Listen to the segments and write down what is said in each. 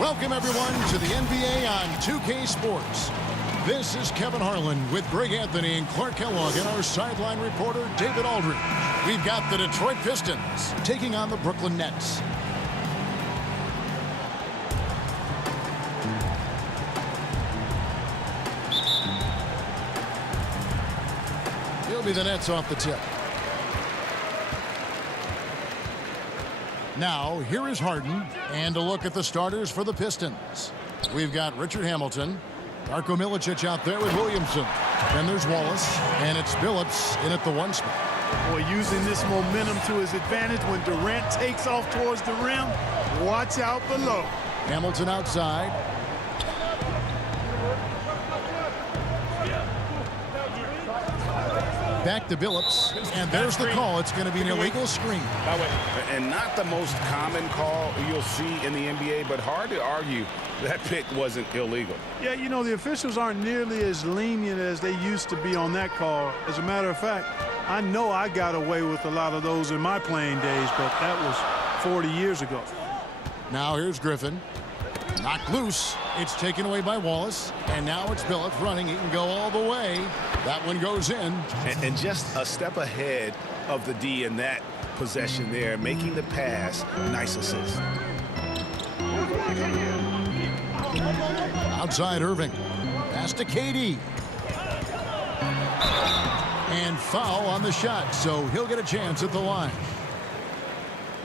Welcome, everyone, to the NBA on 2K Sports. This is Kevin Harlan with Greg Anthony and Clark Kellogg and our sideline reporter, David Aldridge. We've got the Detroit Pistons taking on the Brooklyn Nets. It'll be the Nets off the tip. Now, here is Harden, and a look at the starters for the Pistons. We've got Richard Hamilton, Darko Milicic out there with Williamson. Then there's Wallace, and it's Billups in at the one spot. Boy, using this momentum to his advantage when Durant takes off towards the rim, watch out below. Hamilton outside. Back to Billups, and there's the call. It's going to be an illegal screen. And not the most common call you'll see in the NBA, but hard to argue that pick wasn't illegal. Yeah, you know, the officials aren't nearly as lenient as they used to be on that call. As a matter of fact, I know I got away with a lot of those in my playing days, but that was 40 years ago. Now here's Griffin. Knocked loose. It's taken away by Wallace. And now it's Billups running. He can go all the way. That one goes in. And just a step ahead of the D in that possession there, making the pass. Nice assist. Outside Irving. Pass to KD. And foul on the shot, so he'll get a chance at the line.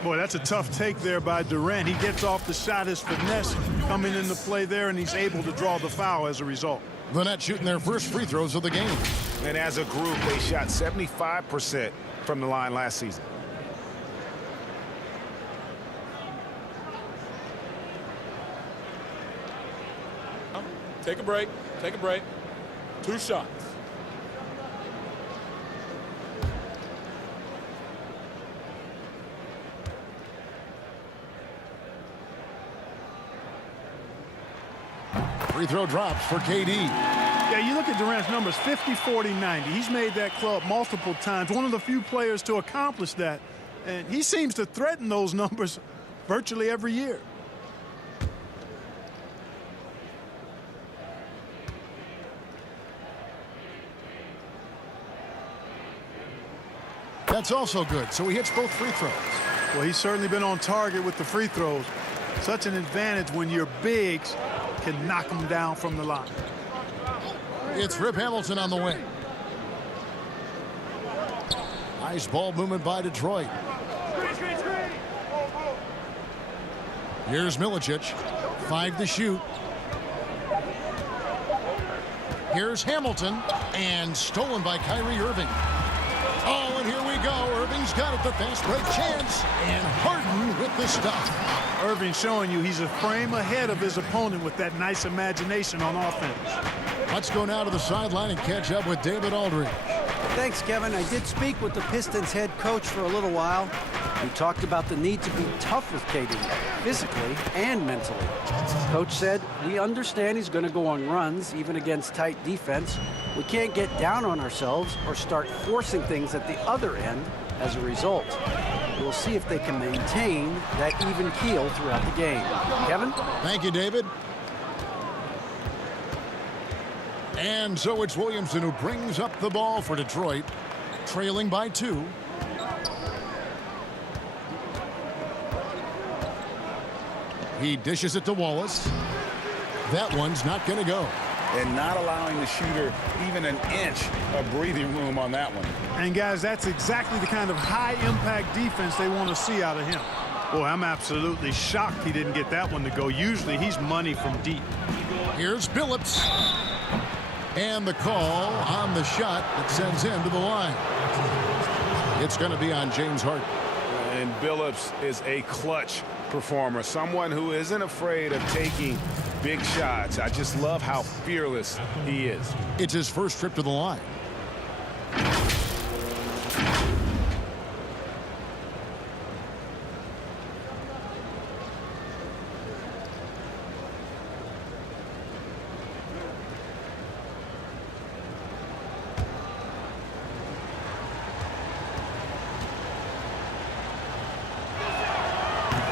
Boy, that's a tough take there by Durant. He gets off the shot, his finesse coming into play there, and he's able to draw the foul as a result. The Nets shooting their first free throws of the game. And as a group, they shot 75% from the line last season. Take a break. Take a break. 2 shots. Free throw drops for KD. Yeah, you look at Durant's numbers, 50, 40, 90. He's made that club multiple times. One of the few players to accomplish that. And he seems to threaten those numbers virtually every year. That's also good, so he hits both free throws. Well, he's certainly been on target with the free throws. Such an advantage when your bigs can knock them down from the line. It's Rip Hamilton on the wing. Nice ball movement by Detroit. Here's Milicic. 5 to shoot. Here's Hamilton. And stolen by Kyrie Irving. Oh, and here we go. Irving's got it. The fast break chance. And Harden with the stuff. Irving showing you he's a frame ahead of his opponent with that nice imagination on offense. Let's go now to the sideline and catch up with David Aldridge. Thanks, Kevin. I did speak with the Pistons head coach for a little while. We talked about the need to be tough with KD, physically and mentally. Coach said, we understand he's going to go on runs, even against tight defense. We can't get down on ourselves or start forcing things at the other end as a result. We'll see if they can maintain that even keel throughout the game. Kevin? Thank you, David. And so it's Williamson who brings up the ball for Detroit, trailing by 2. He dishes it to Wallace. That one's not going to go. And not allowing the shooter even an inch of breathing room on that one. And, guys, that's exactly the kind of high-impact defense they want to see out of him. Boy, I'm absolutely shocked he didn't get that one to go. Usually he's money from deep. Here's Billups. And the call on the shot that sends him to the line. It's going to be on James Harden. And Billups is a clutch performer, someone who isn't afraid of taking big shots. I just love how fearless he is. It's his first trip to the line.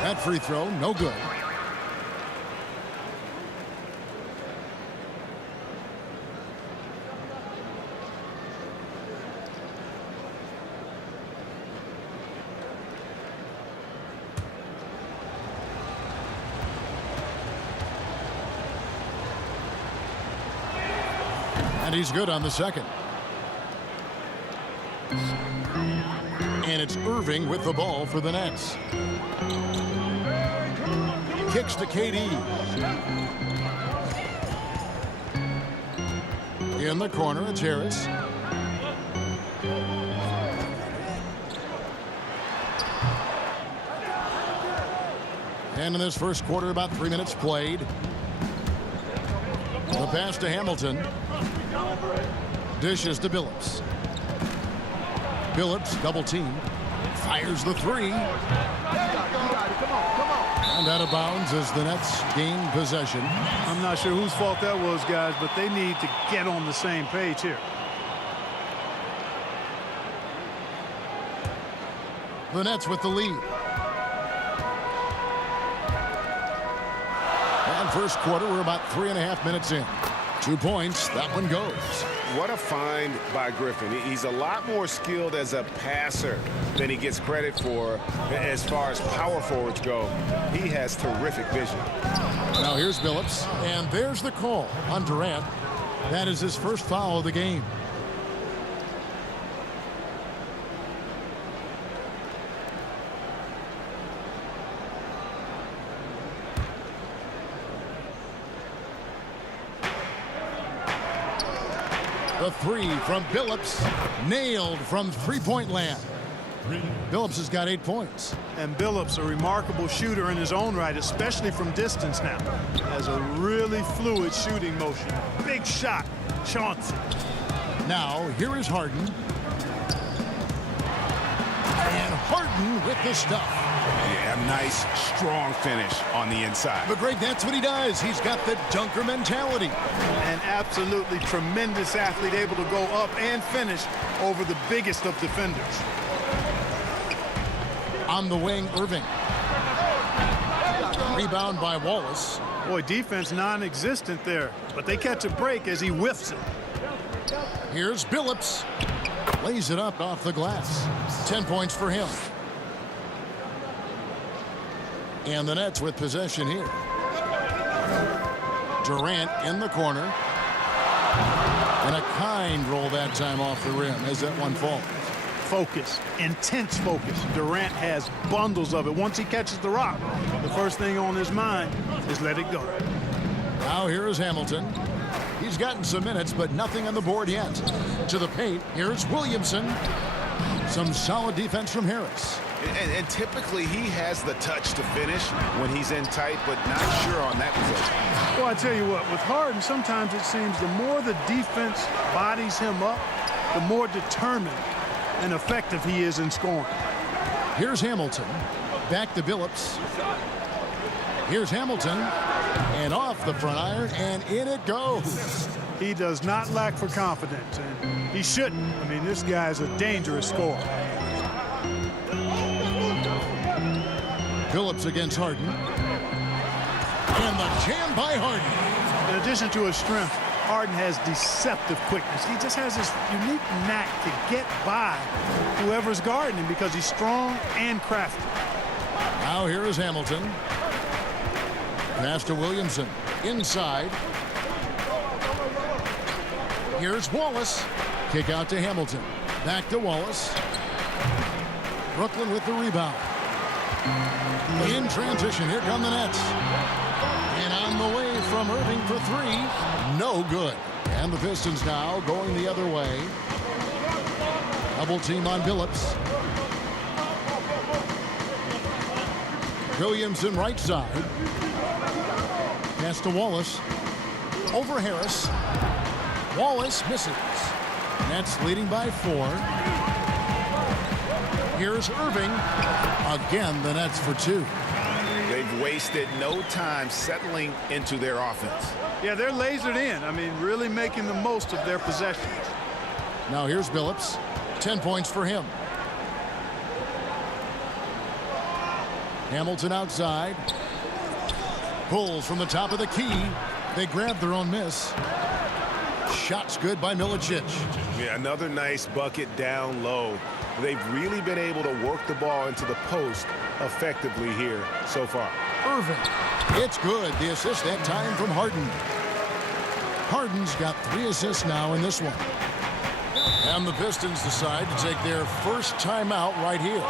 That free throw, no good. And he's good on the second. And it's Irving with the ball for the Nets. Kicks to KD. In the corner, it's Harris. And in this first quarter, about 3 minutes played. The pass to Hamilton. Dishes to Billups. Billups, double team. Fires the three. And out of bounds as the Nets gain possession. I'm not sure whose fault that was, guys, but they need to get on the same page here. The Nets with the lead. And first quarter, we're about 3.5 minutes in. 2 points, that one goes. What a find by Griffin. He's a lot more skilled as a passer than he gets credit for as far as power forwards go. He has terrific vision. Now here's Billups, and there's the call on Durant. That is his first foul of the game. The three from Billups, nailed from three-point land. Billups has got 8 points. And Billups, a remarkable shooter in his own right, especially from distance now. Has a really fluid shooting motion. Big shot, Chauncey. Now, here is Harden. And Harden with the stuff. Yeah, a nice, strong finish on the inside. But, Greg, that's what he does. He's got the dunker mentality. An absolutely tremendous athlete, able to go up and finish over the biggest of defenders. On the wing, Irving. Rebound by Wallace. Boy, defense non-existent there, but they catch a break as he whiffs it. Here's Billups. Lays it up off the glass. 10 points for him. And the Nets with possession here. Durant in the corner. And a kind roll that time off the rim as that one falls. Focus, intense focus. Durant has bundles of it. Once he catches the rock, the first thing on his mind is let it go. Now here is Hamilton. He's gotten some minutes, but nothing on the board yet. To the paint, here's Williamson. Some solid defense from Harris. And typically he has the touch to finish when he's in tight, but not sure on that position. Well, I tell you what, with Harden, sometimes it seems the more the defense bodies him up, the more determined and effective he is in scoring. Here's Hamilton. Back to Billups. Here's Hamilton. And off the front iron, and in it goes. He does not lack for confidence, and he shouldn't. I mean, this guy's a dangerous scorer. Billups against Harden. And the jam by Harden. In addition to his strength, Harden has deceptive quickness. He just has this unique knack to get by whoever's guarding him because he's strong and crafty. Now here is Hamilton. Pass to Williamson. Inside. Here's Wallace. Kick out to Hamilton. Back to Wallace. Brooklyn with the rebound. In transition, here come the Nets. And on the way from Irving for three. No good. And the Pistons now going the other way. Double team on Billups. Williamson right side. Pass to Wallace. Over Harris. Wallace misses. Nets leading by 4. Here's Irving. Again, the Nets for 2. They've wasted no time settling into their offense. Yeah, they're lasered in. I mean, really making the most of their possessions. Now here's Billups. 10 points for him. Hamilton outside. Pulls from the top of the key. They grab their own miss. Shots good by Milicic. Yeah, another nice bucket down low. They've really been able to work the ball into the post effectively here so far. Irving. It's good. The assist that time from Harden. Harden's got 3 assists now in this one. And the Pistons decide to take their first timeout right here.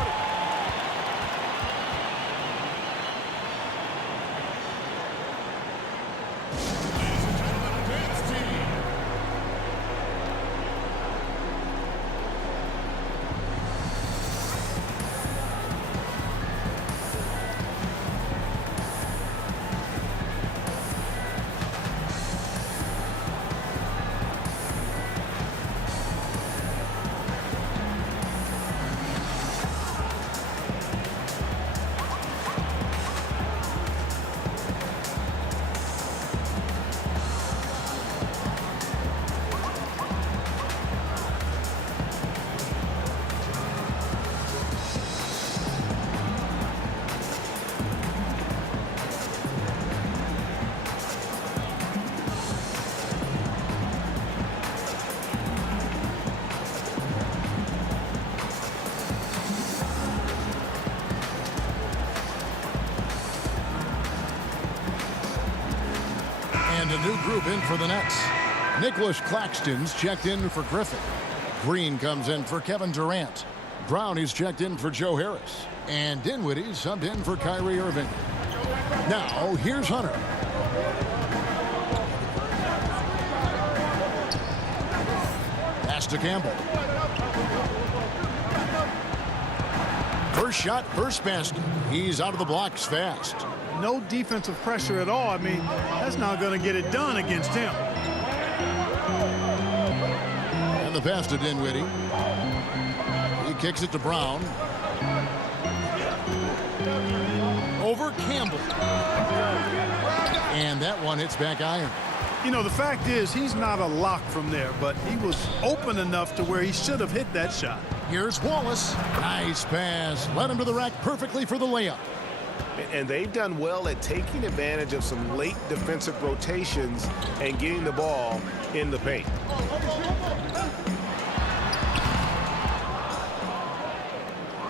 And a new group in for the Nets. Nicholas Claxton's checked in for Griffin. Green comes in for Kevin Durant. Brown is checked in for Joe Harris. And Dinwiddie subbed in for Kyrie Irving. Now, here's Hunter. Pass to Campbell. First shot, first basket. He's out of the blocks fast. No defensive pressure at all. I mean, that's not going to get it done against him. And the pass to Dinwiddie. He kicks it to Brown. Over Campbell. And that one hits back iron. You know, the fact is he's not a lock from there, but he was open enough to where he should have hit that shot. Here's Wallace. Nice pass. Led him to the rack perfectly for the layup. And they've done well at taking advantage of some late defensive rotations and getting the ball in the paint.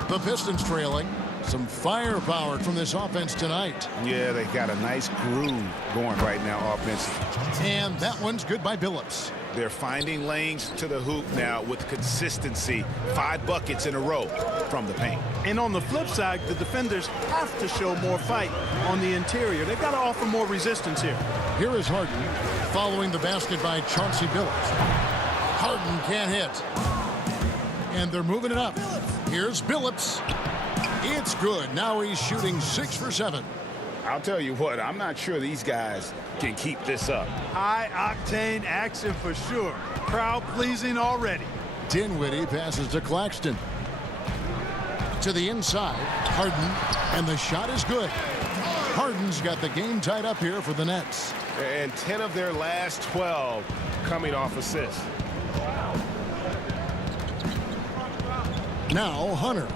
The Pistons trailing. Some firepower from this offense tonight. Yeah, they got a nice groove going right now offensively. And that one's good by Billups. They're finding lanes to the hoop now with consistency. 5 buckets in a row from the paint. And on the flip side, the defenders have to show more fight on the interior. They've got to offer more resistance here. Here is Harden following the basket by Chauncey Billups. Harden can't hit. And they're moving it up. Here's Billups. It's good. Now he's shooting 6 for 7. I'll tell you what, I'm not sure these guys can keep this up. High-octane action for sure. Crowd-pleasing already. Dinwiddie passes to Claxton. To the inside, Harden, and the shot is good. Harden's got the game tied up here for the Nets. And 10 of their last 12 coming off assists. Now Hunter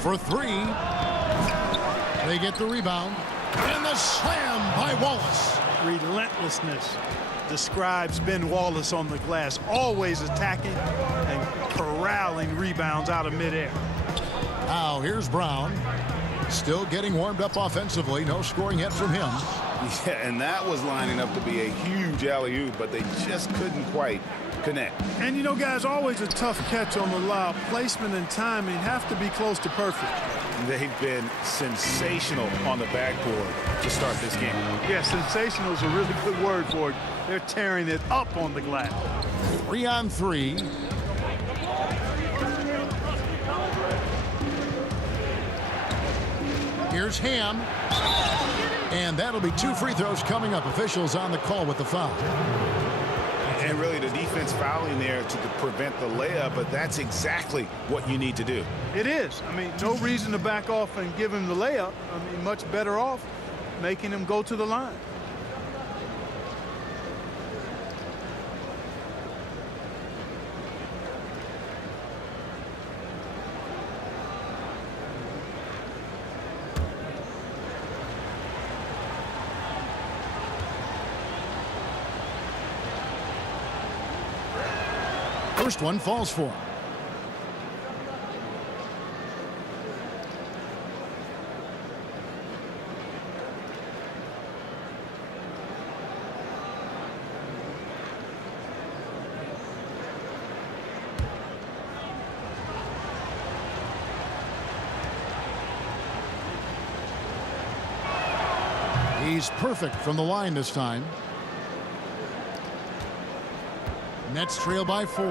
for 3. They get the rebound. And the slam by Wallace. Relentlessness describes Ben Wallace on the glass. Always attacking and corralling rebounds out of midair. Now here's Brown. Still getting warmed up offensively. No scoring yet from him. Yeah, and that was lining up to be a huge alley-oop, but they just couldn't quite connect. And you know, guys, always a tough catch on the lob. Placement and timing have to be close to perfect. They've been sensational on the backboard to start this game. Yeah, sensational is a really good word for it. They're tearing it up on the glass. 3 on 3. Here's Ham. And that'll be 2 free throws coming up. Officials on the call with the foul. And really the defense fouling there to prevent the layup, but that's exactly what you need to do. It is. I mean, no reason to back off and give him the layup. I mean, much better off making him go to the line. First one falls for him. He's perfect from the line this time. Nets trail by 4.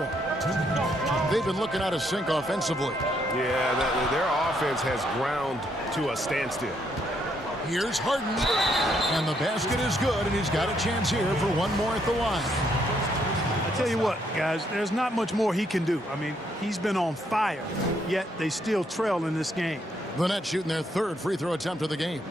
They've been looking out of sync offensively. Yeah, their offense has ground to a standstill. Here's Harden. And the basket is good, and he's got a chance here for one more at the line. I tell you what, guys, there's not much more he can do. I mean, he's been on fire, yet they still trail in this game. The Nets shooting their third free throw attempt of the game.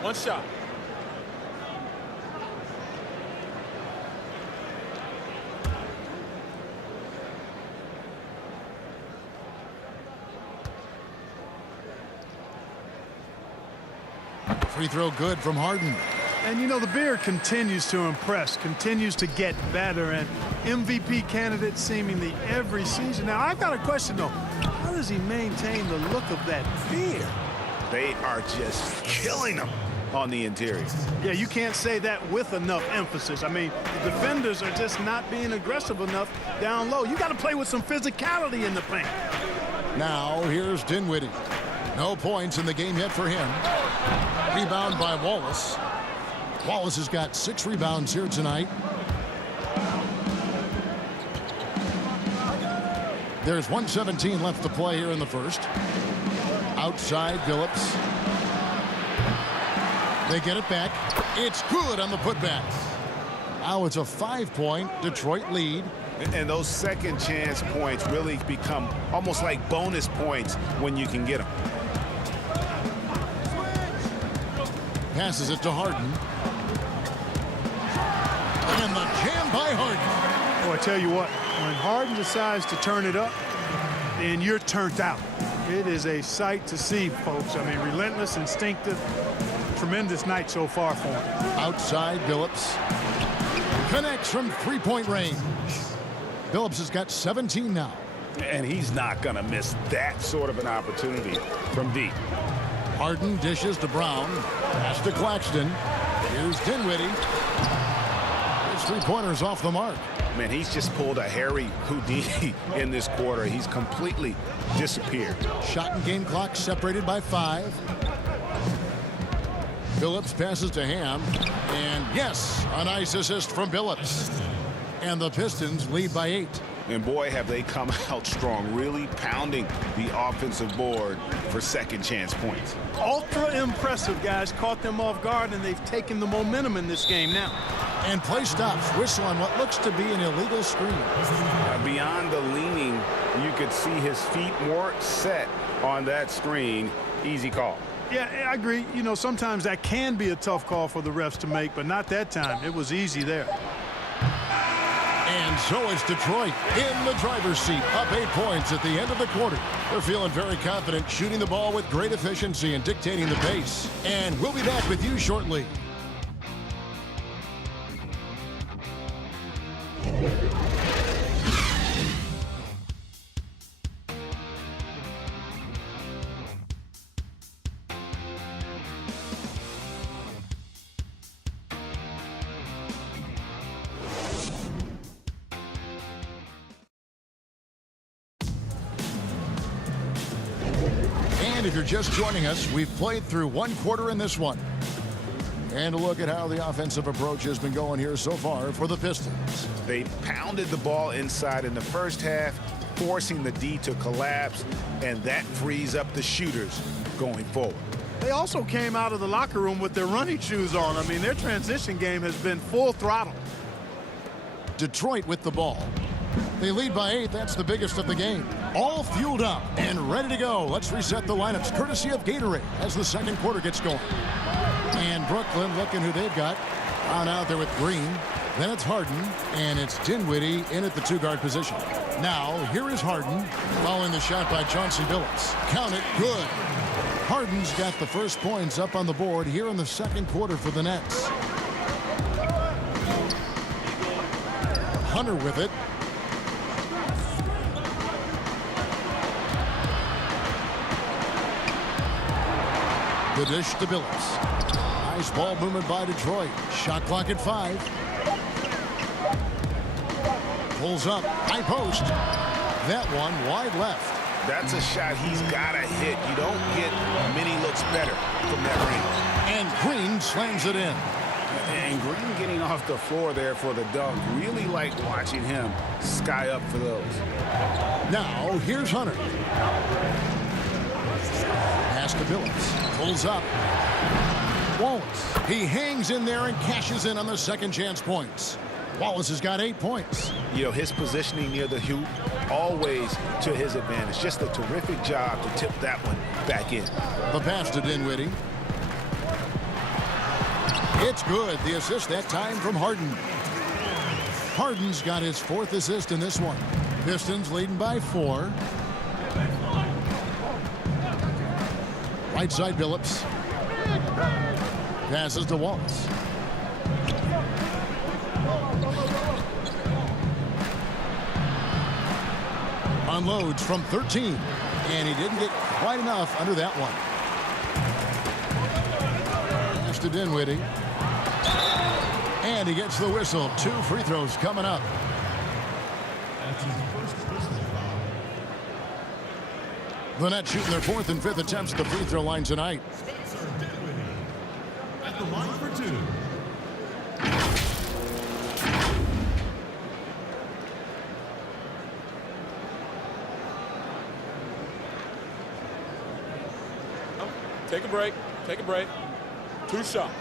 One shot. Free throw good from Harden. And, you know, the beard continues to impress, continues to get better, and MVP candidate seemingly every season. Now, I've got a question, though. How does he maintain the look of that beard? They are just killing them on the interior. Yeah, you can't say that with enough emphasis. I mean, the defenders are just not being aggressive enough down low. You got to play with some physicality in the paint. Now, here's Dinwiddie. No points in the game yet for him. Rebound by Wallace. Wallace has got 6 rebounds here tonight. There's 1:17 left to play here in the first. Outside Phillips. They get it back. It's good on the putback. Now it's a 5-point Detroit lead. And those second chance points really become almost like bonus points when you can get them. Passes it to Harden. And the jam by Harden. Boy, I tell you what, when Harden decides to turn it up, then you're turned out. It is a sight to see, folks. I mean, relentless, instinctive, tremendous night so far for him. Outside Phillips. Connects from 3-point range. Phillips has got 17 now. And he's not going to miss that sort of an opportunity from deep. Harden dishes to Brown. Pass to Claxton. Here's Dinwiddie. His three-pointers off the mark. Man, he's just pulled a Harry Houdini in this quarter. He's completely disappeared. Shot and game clock separated by 5. Phillips passes to Ham. And yes, a nice assist from Phillips. And the Pistons lead by 8. And boy, have they come out strong, really pounding the offensive board for second chance points. Ultra impressive, guys. Caught them off guard, and they've taken the momentum in this game now. And play stops. Whistle on what looks to be an illegal screen. Beyond the leaning, you could see his feet more set on that screen. Easy call. Yeah, I agree. You know, sometimes that can be a tough call for the refs to make, but not that time. It was easy there. And so it's Detroit in the driver's seat, up 8 points at the end of the quarter. They're feeling very confident, shooting the ball with great efficiency and dictating the pace. And we'll be back with you shortly. And if you're just joining us, we've played through 1 quarter in this one. And a look at how the offensive approach has been going here so far for the Pistons. They pounded the ball inside in the first half, forcing the D to collapse, and that frees up the shooters going forward. They also came out of the locker room with their running shoes on. I mean, their transition game has been full throttle. Detroit with the ball. They lead by 8. That's the biggest of the game. All fueled up and ready to go. Let's reset the lineups courtesy of Gatorade as the second quarter gets going. And Brooklyn looking who they've got. On out there with Green. Then it's Harden. And it's Dinwiddie in at the 2-guard position. Now, here is Harden following the shot by Chauncey Billups. Count it. Good. Harden's got the first points up on the board here in the second quarter for the Nets. Hunter with it. The dish to Billups. Nice ball movement by Detroit. Shot clock at 5. Pulls up. High post. that one wide left. That's a shot he's got to hit. You don't get many looks better from that range. And Green slams it in. And Green getting off the floor there for the dunk. Really like watching him sky up for those. Now, here's Hunter. Pass to Billups. Pulls up. Wallace. He hangs in there and cashes in on the second chance points. Wallace has got 8 points. You know, his positioning near the hoop, always to his advantage. Just a terrific job to tip that one back in. The pass to Dinwiddie. It's good. The assist that time from Harden. Harden's got his 4th assist in this one. Pistons leading by 4. Right side Billups. Passes to Wallace. Unloads from 13. And he didn't get quite enough under that one. Pass to Dinwiddie. And he gets the whistle. 2 free throws coming up. The Nets shooting their 4th and 5th attempts at the free throw line tonight. At the line for 2. Take a break. Take a break. 2 shots.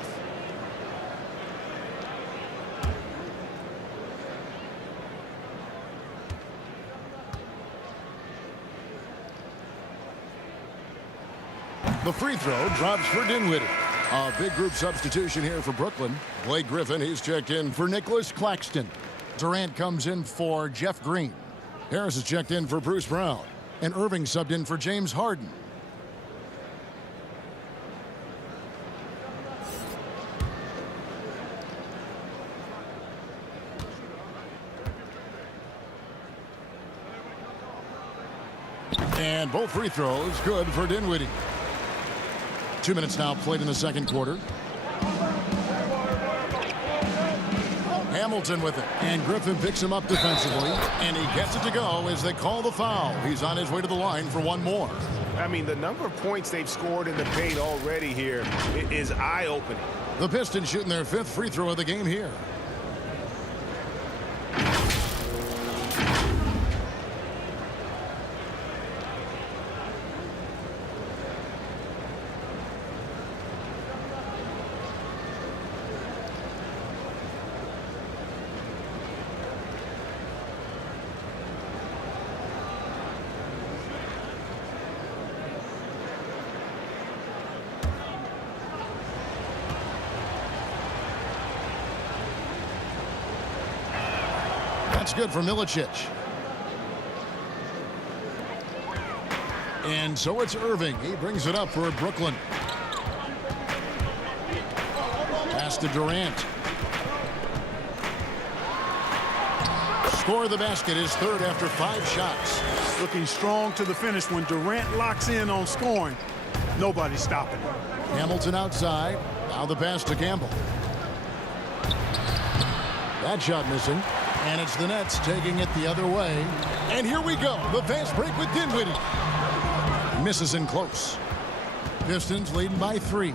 The free throw drops for Dinwiddie. A big group substitution here for Brooklyn. Blake Griffin, he's checked in for Nicholas Claxton. Durant comes in for Jeff Green. Harris is checked in for Bruce Brown. And Irving subbed in for James Harden. And both free throws good for Dinwiddie. 2 minutes now played in the second quarter. Hamilton with it. And Griffin picks him up defensively. And he gets it to go as they call the foul. He's on his way to the line for one more. I mean, the number of points they've scored in the paint already here is eye-opening. The Pistons shooting their 5th free throw of the game here. That's good for Milicic. And so it's Irving. He brings it up for Brooklyn. Pass to Durant. Score the basket, his 3rd after 5 shots. Looking strong to the finish. When Durant locks in on scoring, nobody's stopping him. Hamilton outside. Now the pass to Campbell. That shot missing. And it's the Nets taking it the other way. And here we go. The fast break with Dinwiddie. Misses in close. Pistons leading by 3.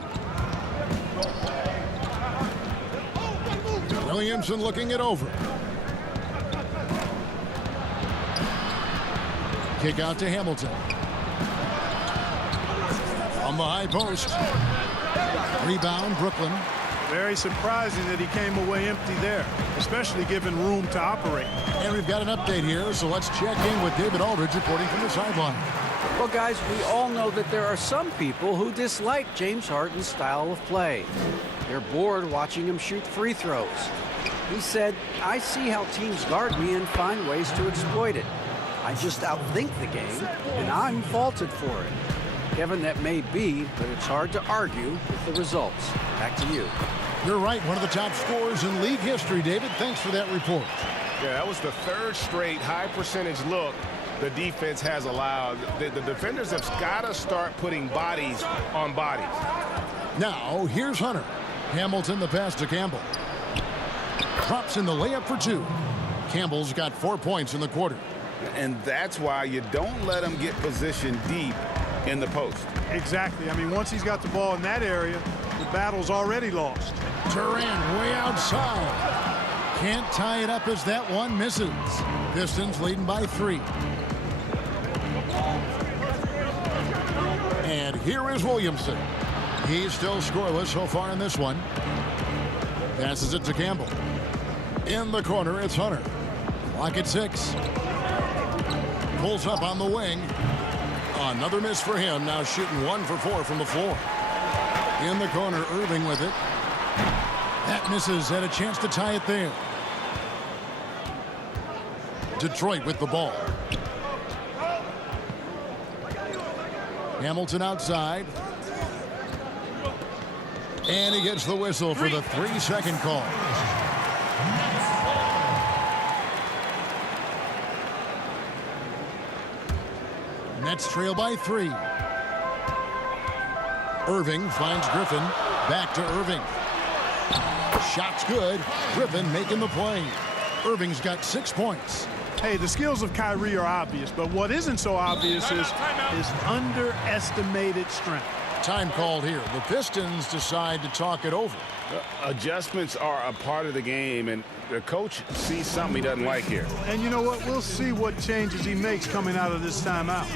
Williamson looking it over. Kick out to Hamilton. On the high post. Rebound, Brooklyn. Very surprising that he came away empty there, especially given room to operate. And we've got an update here, so let's check in with David Aldridge reporting from the sideline. Well, guys, we all know that there are some people who dislike James Harden's style of play. They're bored watching him shoot free throws. He said, "I see how teams guard me and find ways to exploit it. I just outthink the game, and I'm faulted for it." Kevin, that may be, but it's hard to argue with the results. Back to you. You're right, one of the top scorers in league history, David. Thanks for that report. Yeah, that was the 3rd straight high percentage look the defense has allowed. The defenders have got to start putting bodies on bodies. Now, here's Hunter. Hamilton, the pass to Campbell. Drops in the layup for 2. Campbell's got 4 points in the quarter. And that's why you don't let him get positioned deep in the post. Exactly. I mean, once he's got the ball in that area, the battle's already lost. Durant way outside. Can't tie it up as that one misses. Pistons leading by 3. And here is Williamson. He's still scoreless so far in this one. Passes it to Campbell. In the corner, it's Hunter. Clock at 6. Pulls up on the wing. Another miss for him. Now shooting 1 for 4 from the floor. In the corner, Irving with it. That misses. Had a chance to tie it there. Detroit with the ball. Hamilton outside. And he gets the whistle for the 3-second call. Nets trail by 3. Irving finds Griffin. Back to Irving. Shot's good. Griffin making the play. Irving's got 6 points. Hey, the skills of Kyrie are obvious, but what isn't so obvious is his underestimated strength. Time called here. The Pistons decide to talk it over. Adjustments are a part of the game, and the coach sees something he doesn't like here. And you know what? We'll see what changes he makes coming out of this timeout.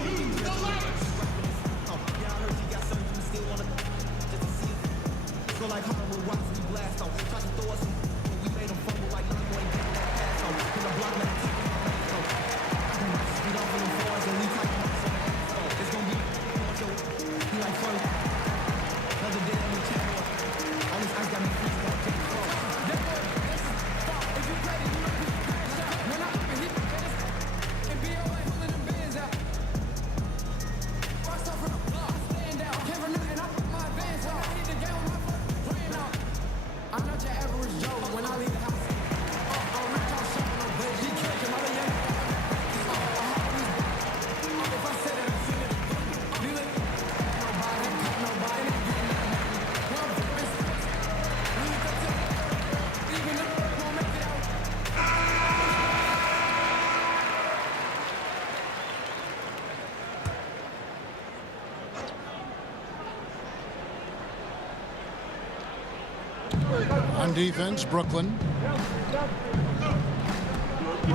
On defense, Brooklyn.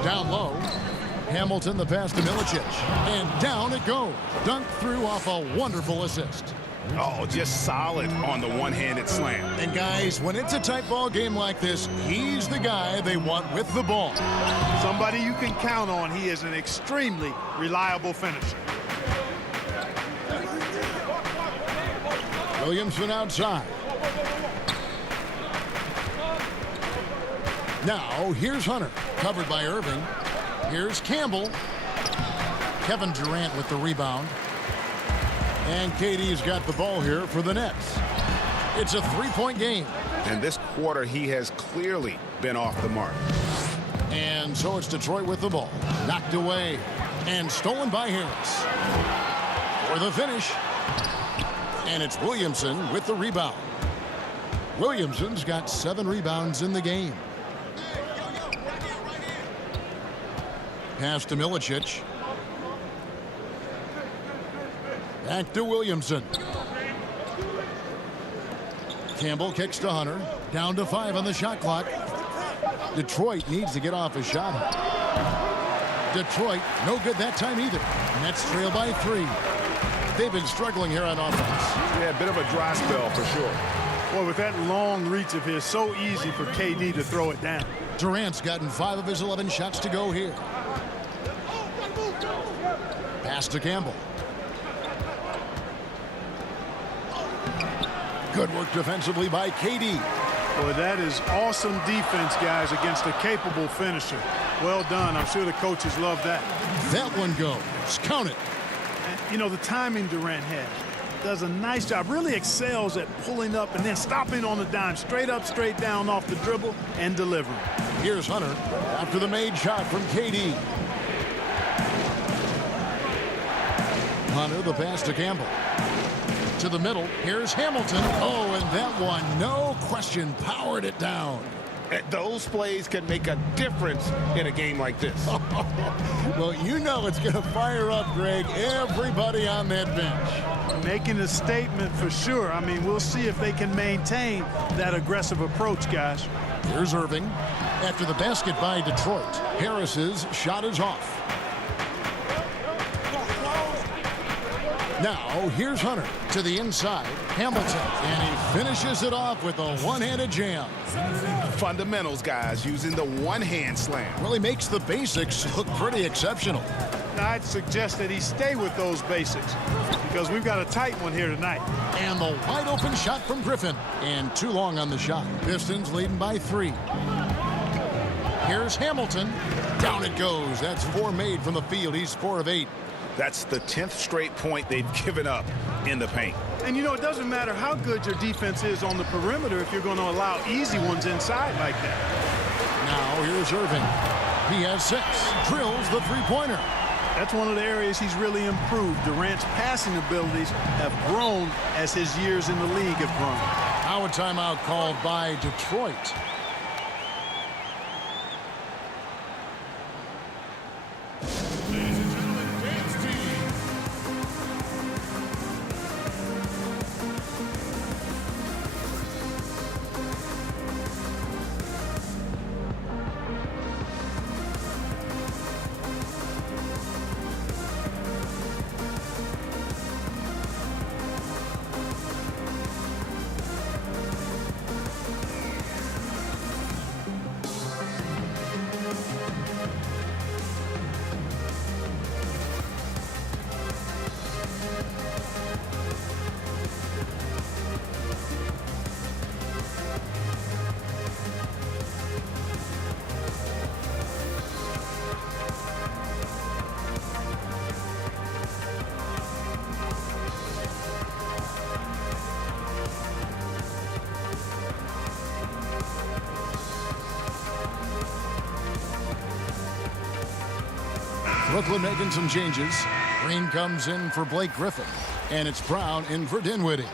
Down low. Hamilton, the pass to Milicic. And down it goes. Dunked through off a wonderful assist. Oh, just solid on the one-handed slam. And guys, when it's a tight ball game like this, he's the guy they want with the ball. Somebody you can count on. He is an extremely reliable finisher. Williamson outside. Now, here's Hunter, covered by Irving. Here's Campbell. Kevin Durant with the rebound. And KD's got the ball here for the Nets. It's a 3-point game. And this quarter, he has clearly been off the mark. And so it's Detroit with the ball. Knocked away and stolen by Harris. For the finish. And it's Williamson with the rebound. Williamson's got 7 rebounds in the game. Pass to Milicic. Back to Williamson. Campbell kicks to Hunter. Down to 5 on the shot clock. Detroit needs to get off a shot. Detroit, no good that time either. Nets trail by 3. They've been struggling here on offense. Yeah, a bit of a dry spell for sure. Boy, with that long reach of his, so easy for KD to throw it down. Durant's gotten 5 of his 11 shots to go here. Pass to Campbell. Good work defensively by KD. Boy, that is awesome defense, guys, against a capable finisher. Well done. I'm sure the coaches love that. That one goes. Count it. And, you know, the timing Durant has. Does a nice job. Really excels at pulling up and then stopping on the dime. Straight up, straight down off the dribble and delivering. Here's Hunter after the made shot from KD. Hunter, the pass to Campbell. To the middle. Here's Hamilton. Oh, and that one, no question, powered it down. Those plays can make a difference in a game like this. Well, you know it's going to fire up, Greg, everybody on that bench. Making a statement for sure. I mean, we'll see if they can maintain that aggressive approach, guys. Here's Irving. After the basket by Detroit, Harris's shot is off. Now, here's Hunter to the inside. Hamilton, and he finishes it off with a one-handed jam. Fundamentals, guys, using the one-hand slam. Well, he makes the basics look pretty exceptional. Now, I'd suggest that he stay with those basics because we've got a tight one here tonight. And the wide-open shot from Griffin. And too long on the shot. Pistons leading by 3. Here's Hamilton. Down it goes. That's 4 made from the field. He's 4 of 8. That's the 10th straight point they've given up in the paint. And, you know, it doesn't matter how good your defense is on the perimeter if you're going to allow easy ones inside like that. Now, here's Irving. He has 6. Drills the three-pointer. That's one of the areas he's really improved. Durant's passing abilities have grown as his years in the league have grown. Now a timeout called by Detroit. Brooklyn making some changes. Green comes in for Blake Griffin. And it's Brown in for Dinwiddie.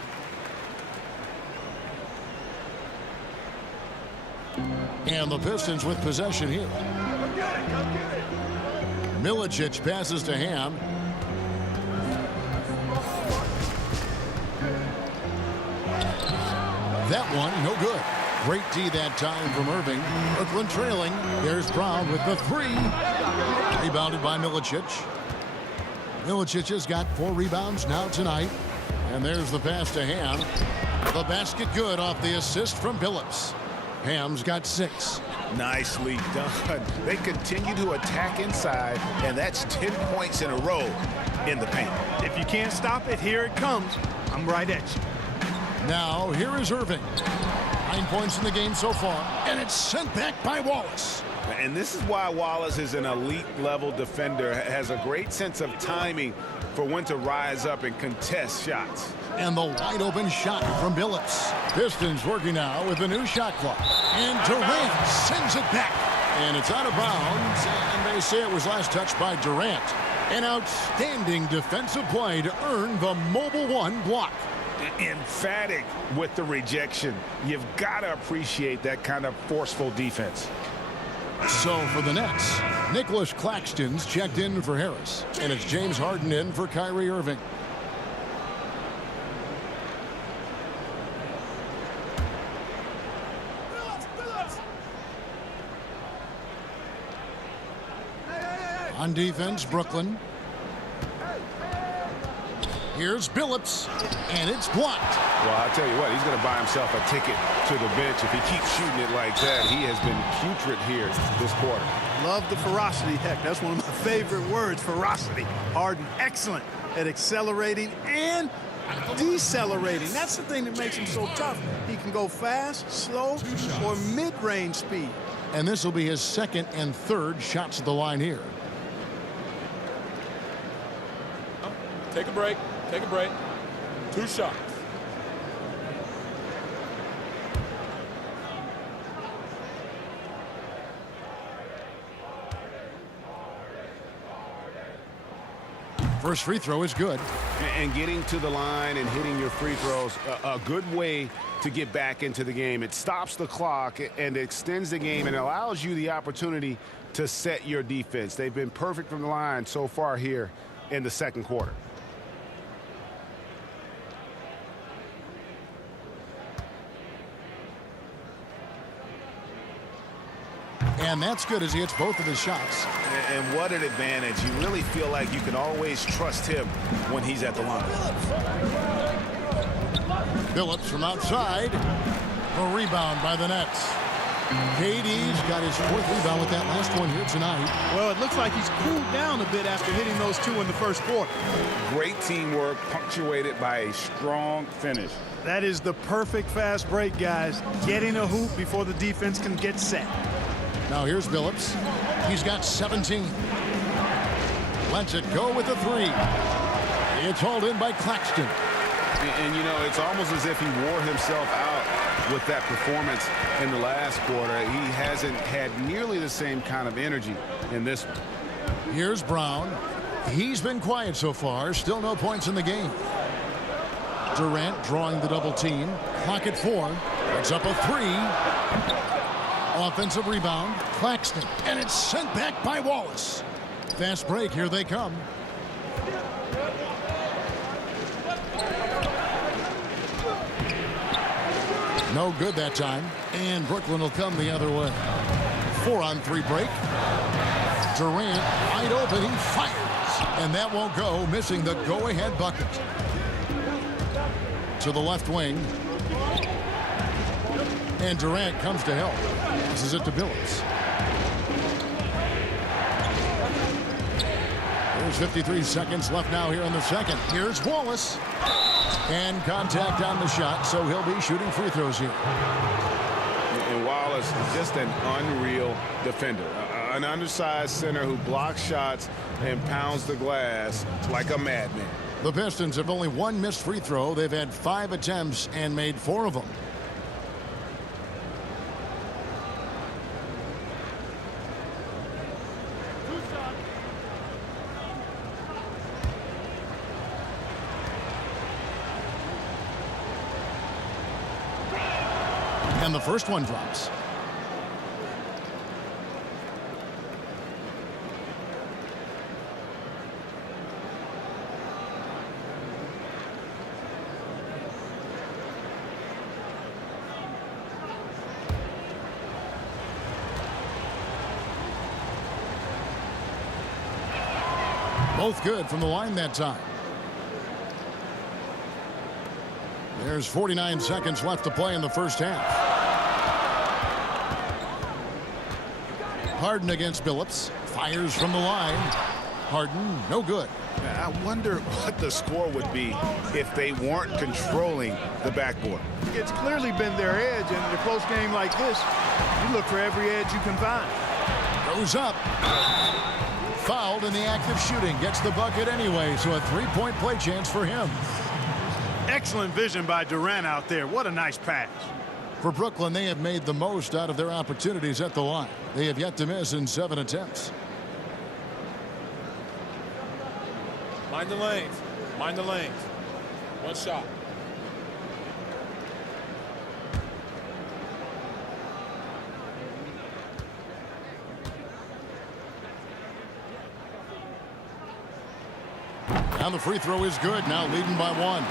And the Pistons with possession here. Milicic passes to Ham. That one, no good. Great D that time from Irving. Brooklyn trailing. There's Brown with the 3. Rebounded by Milicic. Milicic has got 4 rebounds now tonight. And there's the pass to Ham. The basket good off the assist from Billups. Ham's got 6. Nicely done. They continue to attack inside, and that's 10 points in a row in the paint. If you can't stop it, here it comes. I'm right at you. Now, here is Irving. 9 points in the game so far, and it's sent back by Wallace. And this is why Wallace is an elite-level defender, has a great sense of timing for when to rise up and contest shots. And the wide-open shot from Billups. Pistons working now with a new shot clock. And Durant sends it back. And it's out of bounds, and they say it was last touched by Durant. An outstanding defensive play to earn the Mobile 1 block. Emphatic with the rejection. You've got to appreciate that kind of forceful defense. So for the Nets, Nicholas Claxton's checked in for Harris. And it's James Harden in for Kyrie Irving. On defense, Brooklyn. Here's Billups, and it's blocked. Well, I'll tell you what, he's going to buy himself a ticket to the bench. If he keeps shooting it like that, he has been putrid here this quarter. Love the ferocity. Heck, that's one of my favorite words, ferocity. Harden, excellent at accelerating and decelerating. That's the thing that makes him so tough. He can go fast, slow, or mid-range speed. And this will be his second and third shots at the line here. Take a break. Take a break. 2 shots. First free throw is good. And getting to the line and hitting your free throws, a good way to get back into the game. It stops the clock and extends the game and allows you the opportunity to set your defense. They've been perfect from the line so far here in the second quarter. And that's good as he hits both of his shots. And what an advantage. You really feel like you can always trust him when he's at the line. Phillips from outside. A rebound by the Nets. KD's got his fourth rebound with that last one here tonight. Well, it looks like he's cooled down a bit after hitting those two in the first quarter. Great teamwork punctuated by a strong finish. That is the perfect fast break, guys. Getting a hoop before the defense can get set. Now here's Phillips. He's got 17. Lets it go with the three. It's hauled in by Claxton. And you know, it's almost as if he wore himself out with that performance in the last quarter. He hasn't had nearly the same kind of energy in this one. Here's Brown. He's been quiet so far. Still no points in the game. Durant drawing the double team. Clock at 4. It's up a 3. Offensive rebound. Claxton. And it's sent back by Wallace. Fast break. Here they come. No good that time. And Brooklyn will come the other way. 4-on-3 break. Durant wide open. He fires. And that won't go. Missing the go-ahead bucket. To the left wing. And Durant comes to help. Passes it to Billups. There's 53 seconds left now here in the second. Here's Wallace. And contact on the shot, so he'll be shooting free throws here. And Wallace is just an unreal defender. An undersized center who blocks shots and pounds the glass like a madman. The Pistons have only one missed free throw. They've had 5 attempts and made 4 of them. And the first one drops. Both good from the line that time. There's 49 seconds left to play in the first half. Harden against Billups. Fires from the line. Harden, no good. I wonder what the score would be if they weren't controlling the backboard. It's clearly been their edge, and in a close game like this, you look for every edge you can find. Goes up. Fouled in the act of shooting. Gets the bucket anyway, so a 3-point play chance for him. Excellent vision by Durant out there. What a nice pass. For Brooklyn, they have made the most out of their opportunities at the line. They have yet to miss in 7 attempts. Mind the lanes. Mind the lanes. One shot. And the free throw is good. Now leading by 1.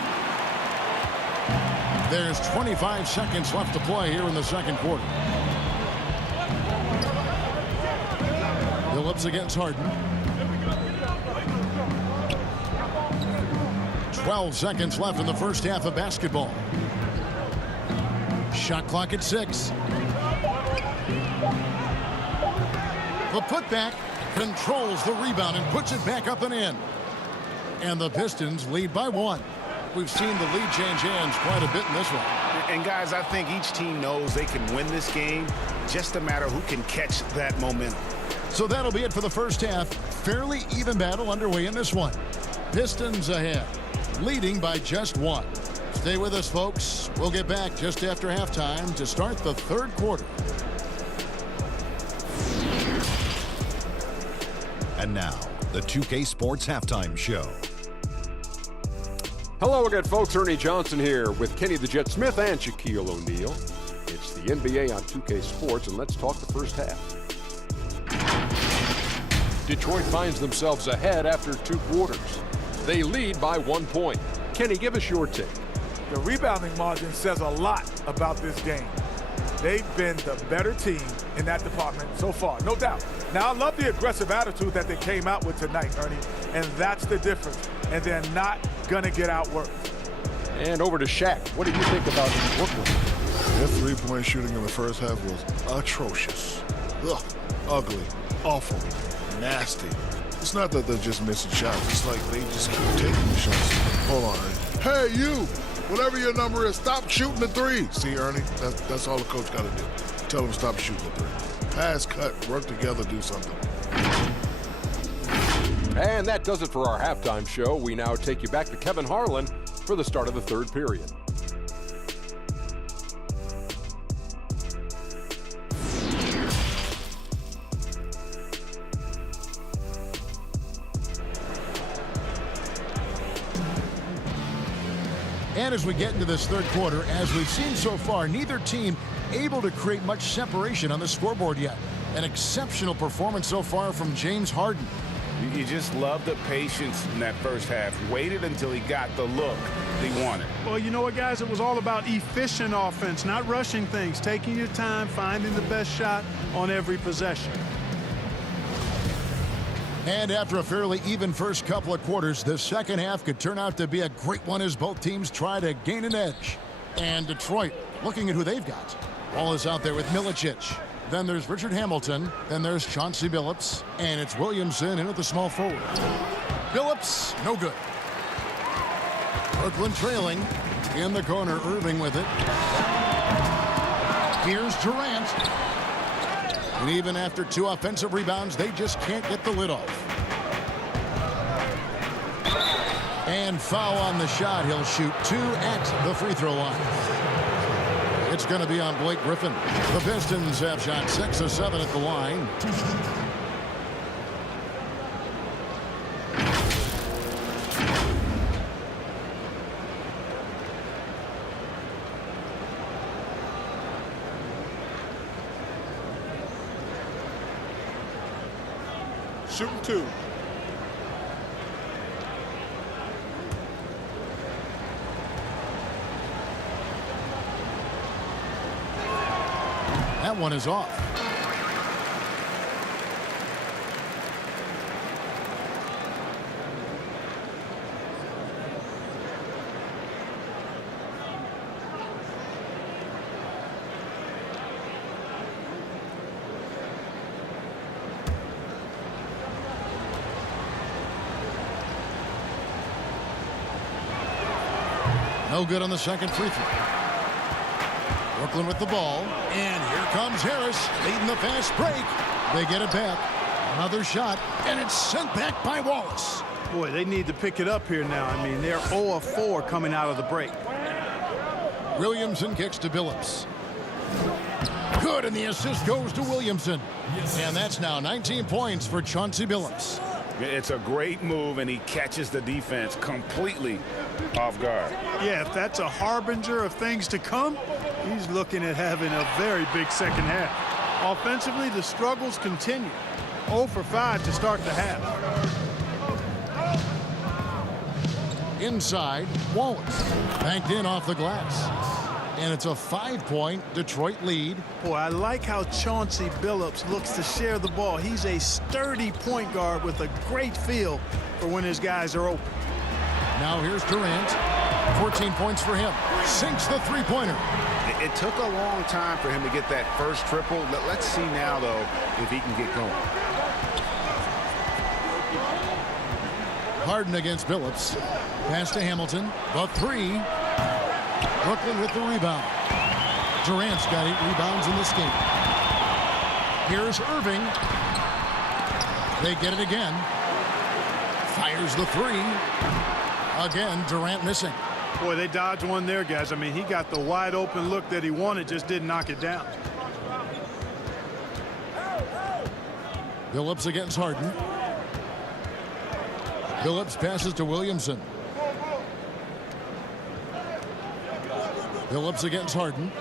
There's 25 seconds left to play here in the second quarter. Billups against Harden. 12 seconds left in the first half of basketball. Shot clock at 6. The putback controls the rebound and puts it back up and in. And the Pistons lead by 1. We've seen the lead change hands quite a bit in this one. And guys, I think each team knows they can win this game. Just a matter who can catch that momentum. So that'll be it for the first half. Fairly even battle underway in this one. Pistons ahead, leading by just 1. Stay with us, folks. We'll get back just after halftime to start the third quarter. And now, the 2K Sports Halftime Show. Hello again, folks. Ernie Johnson here with Kenny the Jet Smith and Shaquille O'Neal. It's the NBA on 2K Sports, and let's talk the first half. Detroit finds themselves ahead after 2 quarters. They lead by 1 point. Kenny, give us your take. The rebounding margin says a lot about this game. They've been the better team in that department so far, no doubt. Now, I love the aggressive attitude that they came out with tonight, Ernie, and that's the difference. And they're not going to get outworked. And over to Shaq. What do you think about Brooklyn? Their three-point shooting in the first half was atrocious. Ugh, ugly, awful, nasty. It's not that they're just missing shots. It's like they just keep taking the shots. Hold on, Ernie. Hey, you! Whatever your number is, stop shooting the three. See, Ernie, that's all the coach got to do. Tell them stop shooting the three. Pass, cut, work together, do something. And that does it for our halftime show. We now take you back to Kevin Harlan for the start of the third period. And as we get into this third quarter, as we've seen so far, neither team able to create much separation on the scoreboard yet. An exceptional performance so far from James Harden. You just love the patience in that first half. Waited until he got the look he wanted. Well, you know what, guys? It was all about efficient offense, not rushing things, taking your time, finding the best shot on every possession. And after a fairly even first couple of quarters, the second half could turn out to be a great one as both teams try to gain an edge. And Detroit, looking at who they've got. Ball is out there with Milicic. Then there's Richard Hamilton. Then there's Chauncey Billups. And it's Williamson in at the small forward. Billups, no good. Brooklyn trailing. In the corner, Irving with it. Here's Durant. And even after 2 offensive rebounds, they just can't get the lid off. And foul on the shot. He'll shoot 2 at the free throw line. It's going to be on Blake Griffin. The Pistons have shot 6 of 7 at the line. Shooting 2. That one is off. No good on the second free throw. Brooklyn with the ball, and here comes Harris leading the fast break. They get it back. Another shot, and it's sent back by Wallace. Boy, they need to pick it up here now. I mean, they're 0 of 4 coming out of the break. Williamson kicks to Billups. Good, and the assist goes to Williamson. And that's now 19 points for Chauncey Billups. It's a great move, and he catches the defense completely off guard. Yeah, if that's a harbinger of things to come, he's looking at having a very big second half. Offensively, the struggles continue. 0 for 5 to start the half. Inside, Wallace. Banked in off the glass. And it's a 5-point Detroit lead. Boy, I like how Chauncey Billups looks to share the ball. He's a sturdy point guard with a great feel for when his guys are open. Now here's Durant. 14 points for him. Sinks the three-pointer. It took a long time for him to get that first triple. Let's see now, though, if he can get going. Harden against Billups. Pass to Hamilton. The 3. Brooklyn with the rebound. Durant's got 8 rebounds in this game. Here's Irving. They get it again. Fires the 3. Again, Durant missing. Boy, they dodged one there, guys. I mean, he got the wide open look that he wanted, just didn't knock it down. Billups against Harden. Phillips passes to Williamson. Phillips against Harden.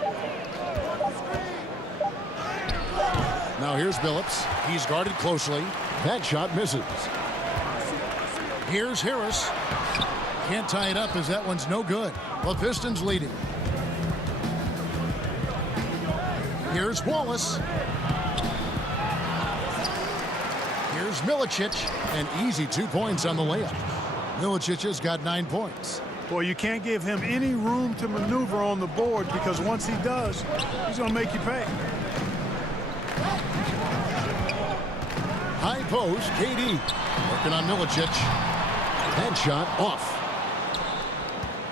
Now here's Phillips. He's guarded closely. That shot misses. Here's Harris. Can't tie it up as that one's no good. The Pistons leading. Here's Wallace. Here's Milicic. An easy 2 points on the layup. Milicic has got 9 points. Boy, you can't give him any room to maneuver on the board because once he does, he's going to make you pay. High post, KD. Working on Milicic. That shot off.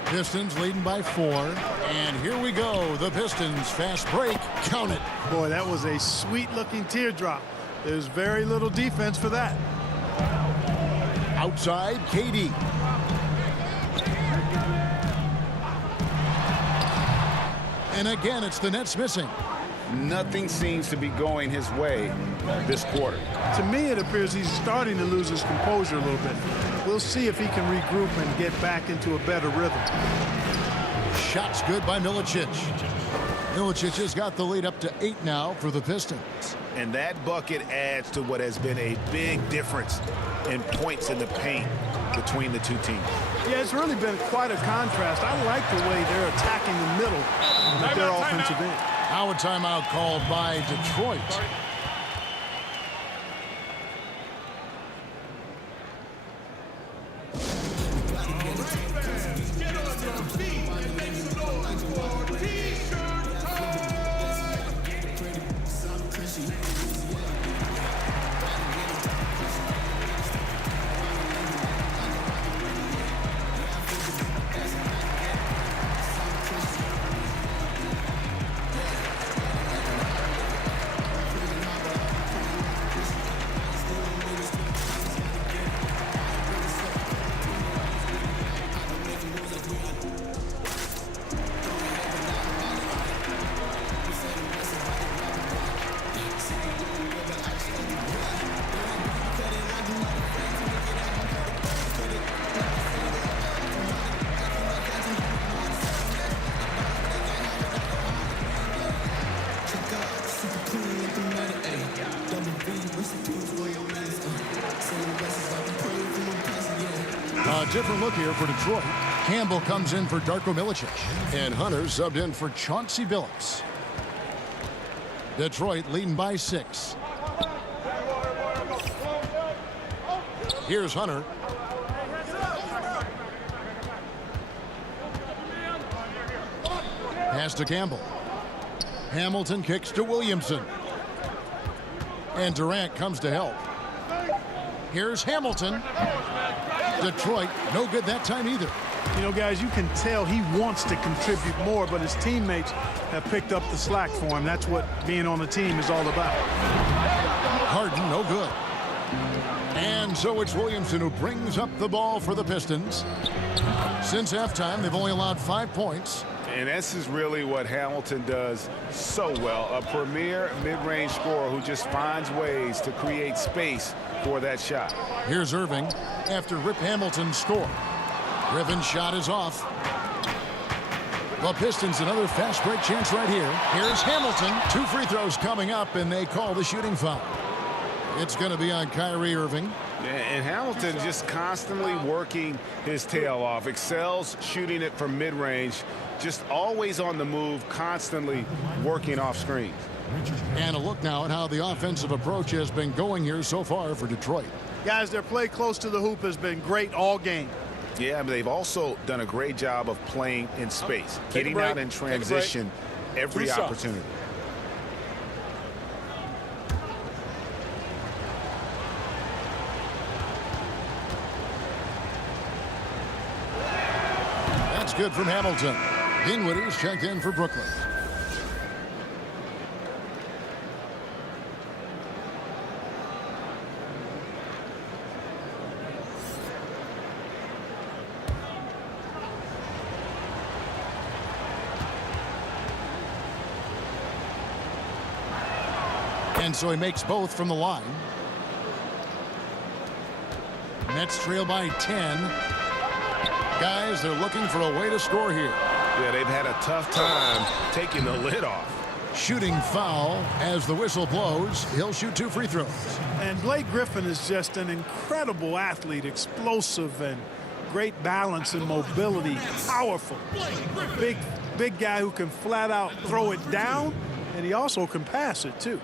Pistons leading by 4. And here we go. The Pistons fast break. Count it. Boy, that was a sweet-looking teardrop. There's very little defense for that. Outside, KD. And again, it's the Nets missing. Nothing seems to be going his way this quarter. To me, it appears he's starting to lose his composure a little bit. We'll see if he can regroup and get back into a better rhythm. Shots good by Milicic. Milicic has got the lead up to 8 now for the Pistons. And that bucket adds to what has been a big difference in points in the paint between the two teams. Yeah, it's really been quite a contrast. I like the way they're attacking the middle with their offensive end. Now a timeout called by Detroit. A different look here for Detroit. Campbell comes in for Darko Milicic. And Hunter subbed in for Chauncey Billups. Detroit leading by 6. Here's Hunter. Pass to Campbell. Hamilton kicks to Williamson. And Durant comes to help. Here's Hamilton. Detroit, no good that time either. You know, guys, you can tell he wants to contribute more, but his teammates have picked up the slack for him. That's what being on the team is all about. Harden, no good. And so it's Williamson who brings up the ball for the Pistons. Since halftime, they've only allowed 5 points. And this is really what Hamilton does so well. A premier mid-range scorer who just finds ways to create space for that shot. Here's Irving after Rip Hamilton's score. Griffin's shot is off. The Pistons another fast break chance right here. Here's Hamilton. 2 free throws coming up, and they call the shooting foul. It's going to be on Kyrie Irving. And Hamilton just constantly working his tail off. Excels shooting it from mid-range. Just always on the move, constantly working off screens. And a look now at how the offensive approach has been going here so far for Detroit. Guys, their play close to the hoop has been great all game. Yeah, but they've also done a great job of playing in space, getting out in transition every opportunity. That's good from Hamilton. Dinwiddie's checked in for Brooklyn. And so he makes both from the line. Nets trail by 10. Guys, they're looking for a way to score here. Yeah, they've had a tough time taking the lid off. Shooting foul as the whistle blows. He'll shoot 2 free throws. And Blake Griffin is just an incredible athlete, explosive and great balance and mobility, powerful. Big guy who can flat out throw it down, and he also can pass it too.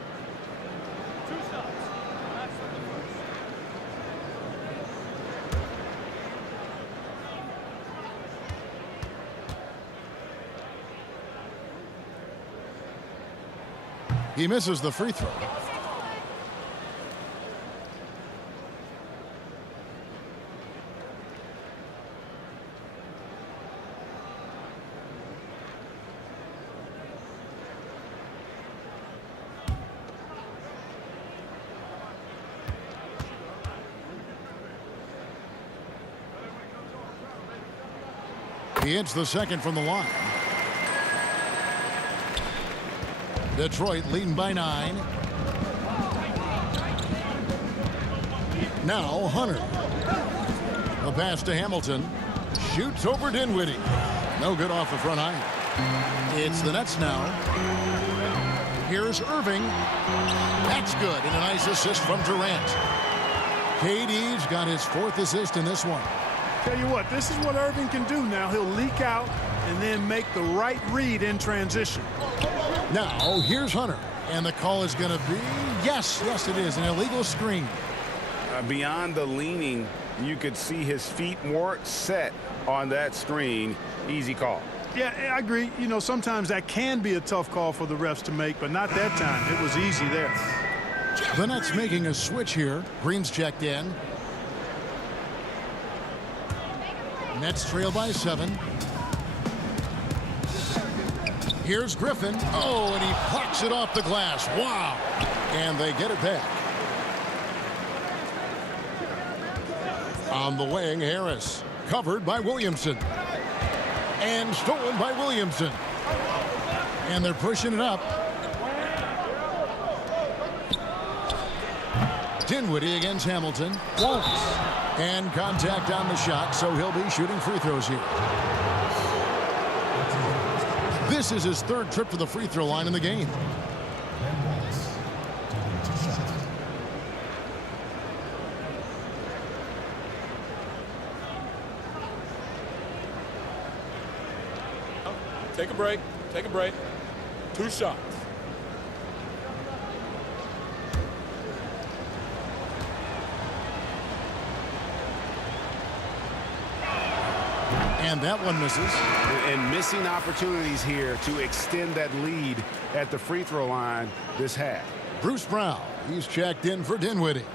He misses the free throw. He hits the second from the line. Detroit leading by 9. Now Hunter. A pass to Hamilton. Shoots over Dinwiddie. No good off the front iron. It's the Nets now. Here's Irving. That's good. And a nice assist from Durant. KD's got his 4th assist in this one. Tell you what, this is what Irving can do now. He'll leak out and then make the right read in transition. Now, here's Hunter. And the call is going to be, yes, it is, an illegal screen. Beyond the leaning, you could see his feet weren't set on that screen. Easy call. Yeah, I agree. You know, sometimes that can be a tough call for the refs to make, but not that time. It was easy there. The Nets making a switch here. Green's checked in. Nets trail by 7. Here's Griffin. Oh, and he plucks it off the glass. Wow. And they get it back. On the wing, Harris. Covered by Williamson. And stolen by Williamson. And they're pushing it up. Dinwiddie against Hamilton. Won't. And contact on the shot, so he'll be shooting free throws here. This is his 3rd trip to the free throw line in the game. Take a break. Take a break. 2 shots. And that one misses. And missing opportunities here to extend that lead at the free throw line this half. Bruce Brown, he's checked in for Dinwiddie.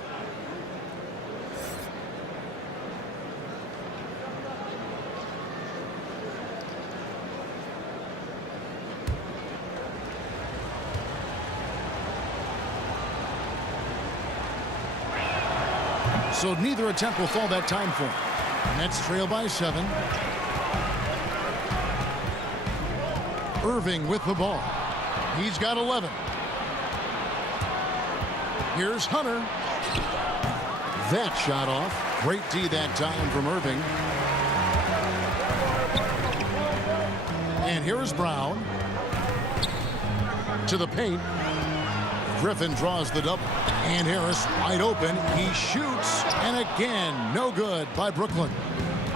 So neither attempt will fall that time for him. Nets trail by 7. Irving with the ball. He's got 11. Here's Hunter. That shot off. Great D that time from Irving. And here is Brown. To the paint. Griffin draws the double. And Harris wide open. He shoots. And again, no good by Brooklyn.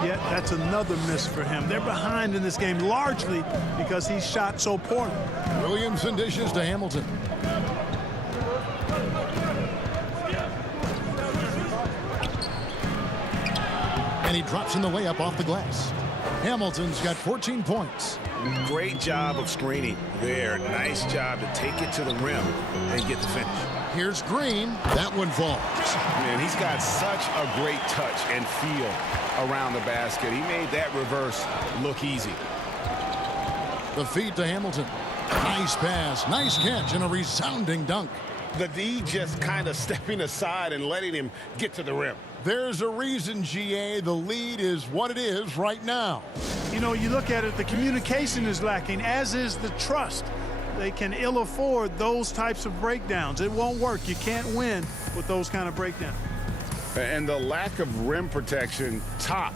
Yeah, that's another miss for him. They're behind in this game largely because he shot so poorly. Williamson dishes to Hamilton. And he drops in the layup off the glass. Hamilton's got 14 points. Great job of screening there. Nice job to take it to the rim and get the finish. Here's Green. That one falls. Man, he's got such a great touch and feel around the basket. He made that reverse look easy. The feed to Hamilton. Nice pass, nice catch, and a resounding dunk. The D just kind of stepping aside and letting him get to the rim. There's a reason, GA, the lead is what it is right now. You know, you look at it, the communication is lacking, as is the trust. They can ill afford those types of breakdowns. It won't work. You can't win with those kind of breakdowns. And the lack of rim protection, top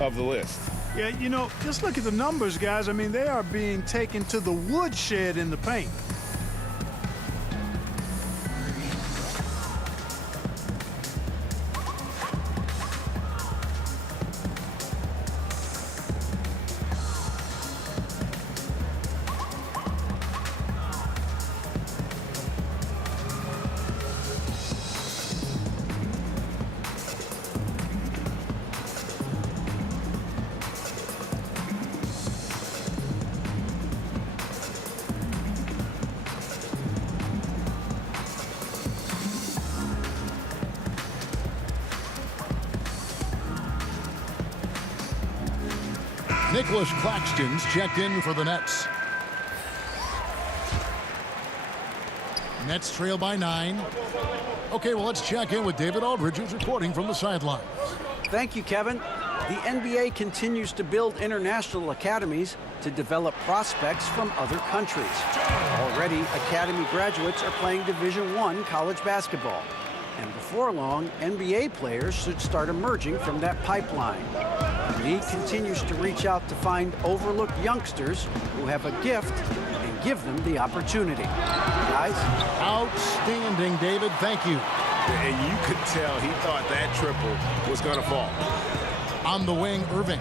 of the list. Yeah, you know, just look at the numbers, guys. I mean, they are being taken to the woodshed in the paint. Nicholas Claxton's checked in for the Nets. Nets trail by 9. Okay, well, let's check in with David Aldridge, who's reporting from the sidelines. Thank you, Kevin. The NBA continues to build international academies to develop prospects from other countries. Already, academy graduates are playing Division I college basketball. And before long, NBA players should start emerging from that pipeline. The league continues to reach out to find overlooked youngsters who have a gift and give them the opportunity. Guys? Outstanding, David. Thank you. And you could tell he thought that triple was going to fall. On the wing, Irving.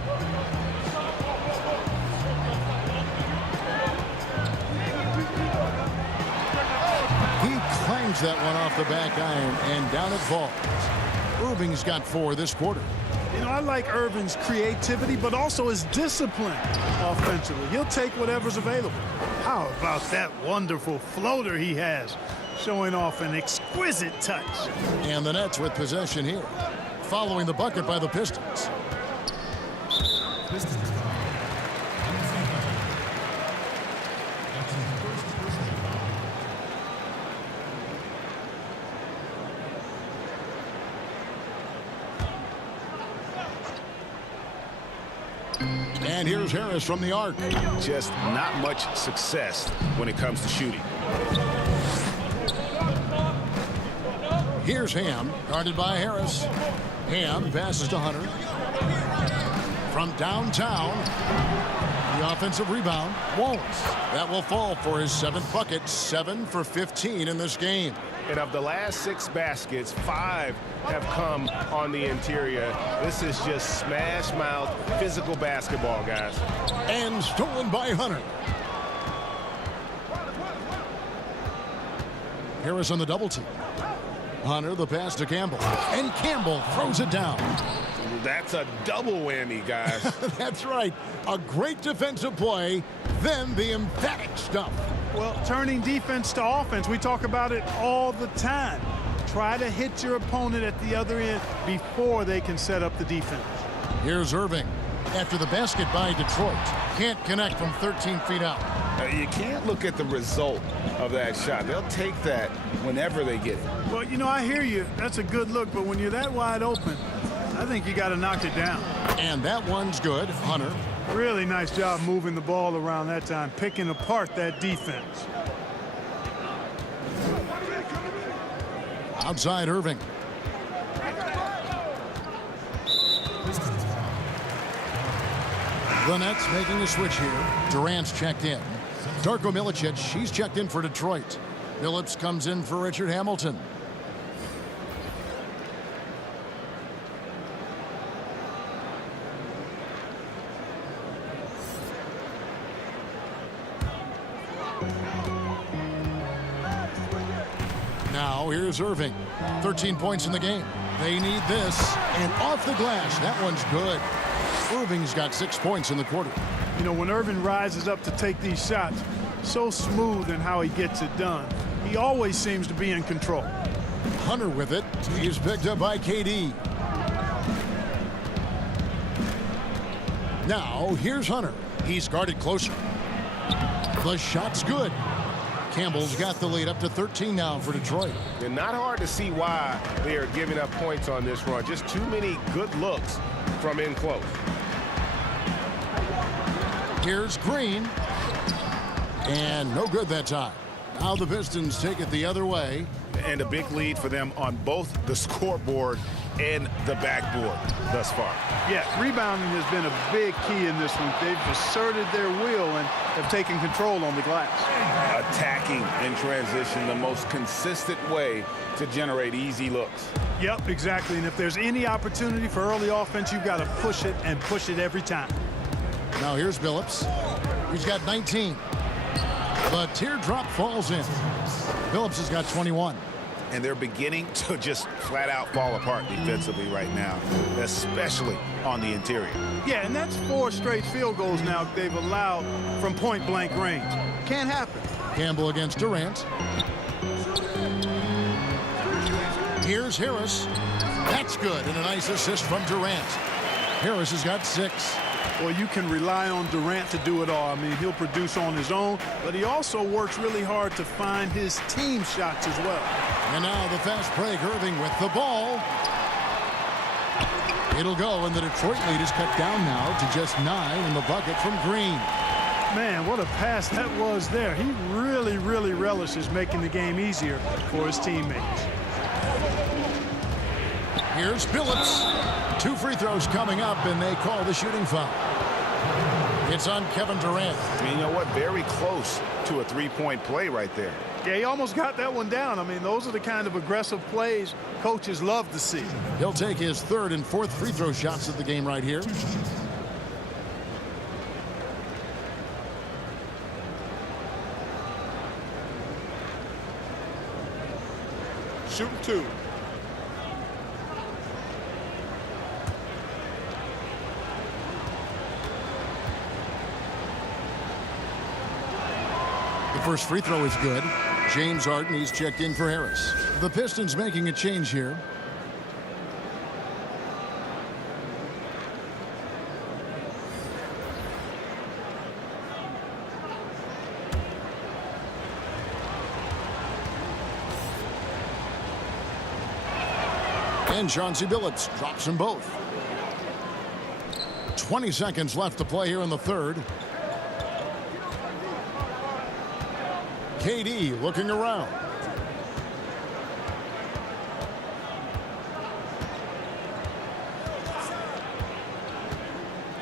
He clangs that one off the back iron, and down it falls. Irving's got 4 this quarter. You know, I like Irving's creativity, but also his discipline offensively. He'll take whatever's available. How about that wonderful floater he has, showing off an exquisite touch. And the Nets with possession here, following the bucket by the Pistons. And here's Harris from the arc. Just not much success when it comes to shooting. Here's Ham, guarded by Harris. Ham passes to Hunter. From downtown, the offensive rebound, Wallace. That will fall for his 7th bucket, 7 for 15 in this game. And of the last 6 baskets, 5 have come on the interior. This is just smash mouth physical basketball, guys. And stolen by Hunter. Harris on the double team. Hunter, the pass to Campbell. And Campbell throws it down. That's a double whammy, guys. That's right. A great defensive play, then the emphatic stuff. Well, turning defense to offense, we talk about it all the time. Try to hit your opponent at the other end before they can set up the defense. Here's Irving. After the basket by Detroit. Can't connect from 13 feet out. You can't look at the result of that shot. They'll take that whenever they get it. Well, you know, I hear you. That's a good look, but when you're that wide open, I think you got to knock it down. And that one's good. Hunter. Really nice job moving the ball around that time, picking apart that defense. Outside Irving. The Nets making a switch here. Durant's checked in. Darko Milicic, she's checked in for Detroit. Phillips comes in for Richard Hamilton. Now here's Irving. 13 points in the game. They need this. And off the glass. That one's good. Irving's got 6 points in the quarter. You know, when Irving rises up to take these shots, so smooth in how he gets it done. He always seems to be in control. Hunter with it. He's picked up by KD. Now here's Hunter. He's guarded closer. The shot's good. Campbell's got the lead up to 13 now for Detroit. And not hard to see why they are giving up points on this run. Just too many good looks from in close. Here's Green. And no good that time. Now the Pistons take it the other way. And a big lead for them on both the scoreboard and the backboard thus far. Yeah, rebounding has been a big key in this one. They've asserted their will and have taken control on the glass. Attacking in transition, the most consistent way to generate easy looks. Yep, exactly. And if there's any opportunity for early offense, you've got to push it and push it every time. Now here's Billups. He's got 19. The teardrop falls in. Billups has got 21. And they're beginning to just flat out fall apart defensively right now, especially on the interior. Yeah, and that's 4 straight field goals now they've allowed from point-blank range. Can't happen. Campbell against Durant. Here's Harris. That's good, and a nice assist from Durant. Harris has got 6. Well, you can rely on Durant to do it all. I mean, he'll produce on his own, but he also works really hard to find his team shots as well. And now the fast break. Irving with the ball. It'll go, and the Detroit lead is cut down now to just 9 in the bucket from Green. Man, what a pass that was there. He really, really relishes making the game easier for his teammates. Here's Billups. 2 free throws coming up, and they call the shooting foul. It's on Kevin Durant. You know what? Very close to a three-point play right there. Yeah, he almost got that one down. I mean, those are the kind of aggressive plays coaches love to see. He'll take his 3rd and 4th free throw shots of the game right here. Shooting 2. The first free throw is good. James Harden, he's checked in for Harris. The Pistons making a change here. And Chauncey Billups drops them both. 20 seconds left to play here in the 3rd. KD looking around.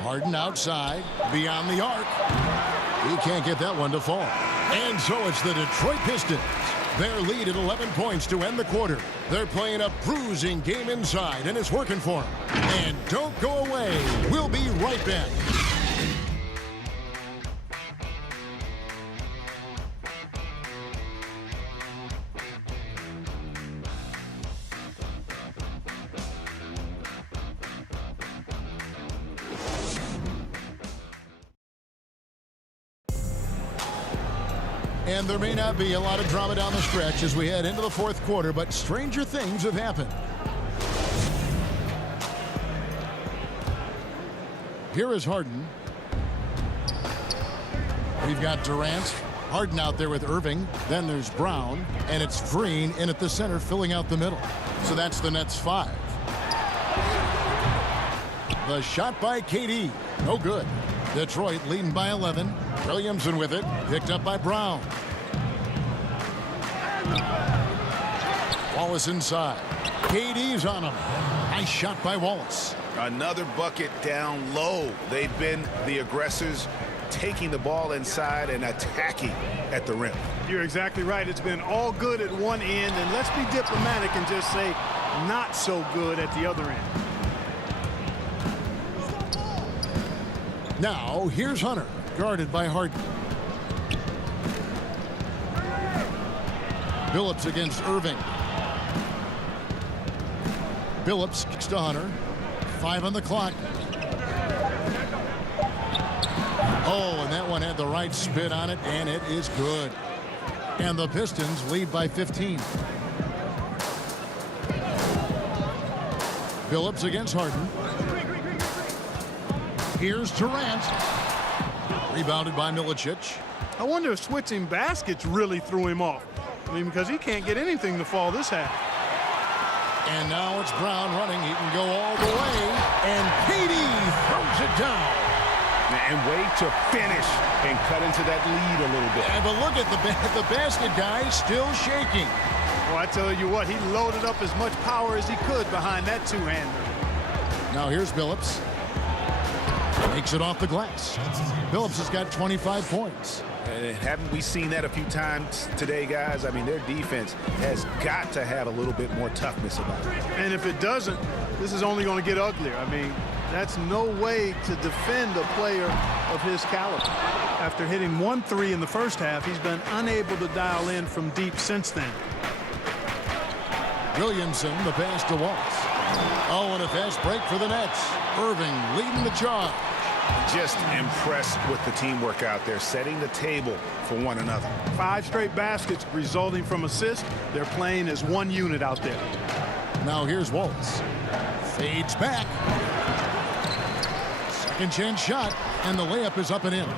Harden outside, beyond the arc. He can't get that one to fall. And so it's the Detroit Pistons. Their lead at 11 points to end the quarter. They're playing a bruising game inside, and it's working for them. And don't go away. We'll be right back. And there may not be a lot of drama down the stretch as we head into the 4th quarter, but stranger things have happened. Here is Harden. We've got Durant. Harden out there with Irving. Then there's Brown. And it's Green in at the center, filling out the middle. So that's the Nets 5. The shot by KD. No good. Detroit leading by 11. Williamson with it. Picked up by Brown. Wallace inside. KD's on him. Nice shot by Wallace. Another bucket down low. They've been the aggressors, taking the ball inside and attacking at the rim. You're exactly right. It's been all good at one end, and let's be diplomatic and just say not so good at the other end. Now, here's Hunter, guarded by Harden. Billups against Irving. Billups kicks to Hunter. 5 on the clock. Oh, and that one had the right spin on it, and it is good. And the Pistons lead by 15. Billups against Harden. Here's Durant. Rebounded by Milicic. I wonder if switching baskets really threw him off. I mean, because he can't get anything to fall this half. And now it's Brown running. He can go all the way. And KD throws it down. And way to finish and cut into that lead a little bit. Yeah, but look at the basket guy still shaking. Well, I tell you what, he loaded up as much power as he could behind that two-hander. Now here's Billups. Makes it off the glass. Billups has got 25 points. And haven't we seen that a few times today, guys? I mean, their defense has got to have a little bit more toughness about it. And if it doesn't, this is only going to get uglier. I mean, that's no way to defend a player of his caliber. After hitting 1 3 in the first half, he's been unable to dial in from deep since then. Williamson, the pass to Wallace. Oh, and a fast break for the Nets. Irving leading the charge. Just impressed with the teamwork out there, setting the table for one another. 5 straight baskets resulting from assists. They're playing as one unit out there. Now here's Wallace. Fades back. Second chance shot, and the layup is up and in.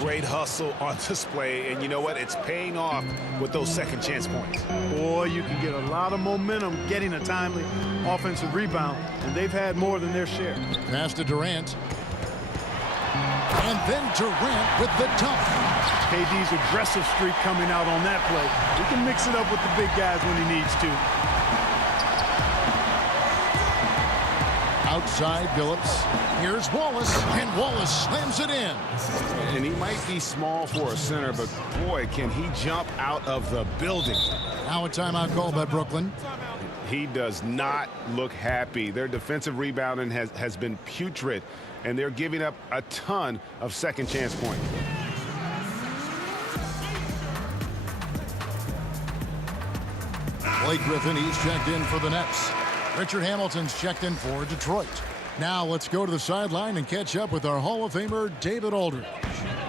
Great hustle on display, and you know what? It's paying off with those second chance points. Boy, you can get a lot of momentum getting a timely offensive rebound, and they've had more than their share. Pass to Durant. And then Durant with the dunk. KD's aggressive streak coming out on that play. He can mix it up with the big guys when he needs to. Outside Billups. Here's Wallace, and Wallace slams it in. And he might be small for a center, but boy, can he jump out of the building. Now a timeout call by Brooklyn. He does not look happy. Their defensive rebounding has been putrid, and they're giving up a ton of second chance points. Blake Griffin, he's checked in for the Nets. Richard Hamilton's checked in for Detroit. Now let's go to the sideline and catch up with our Hall of Famer, David Aldridge.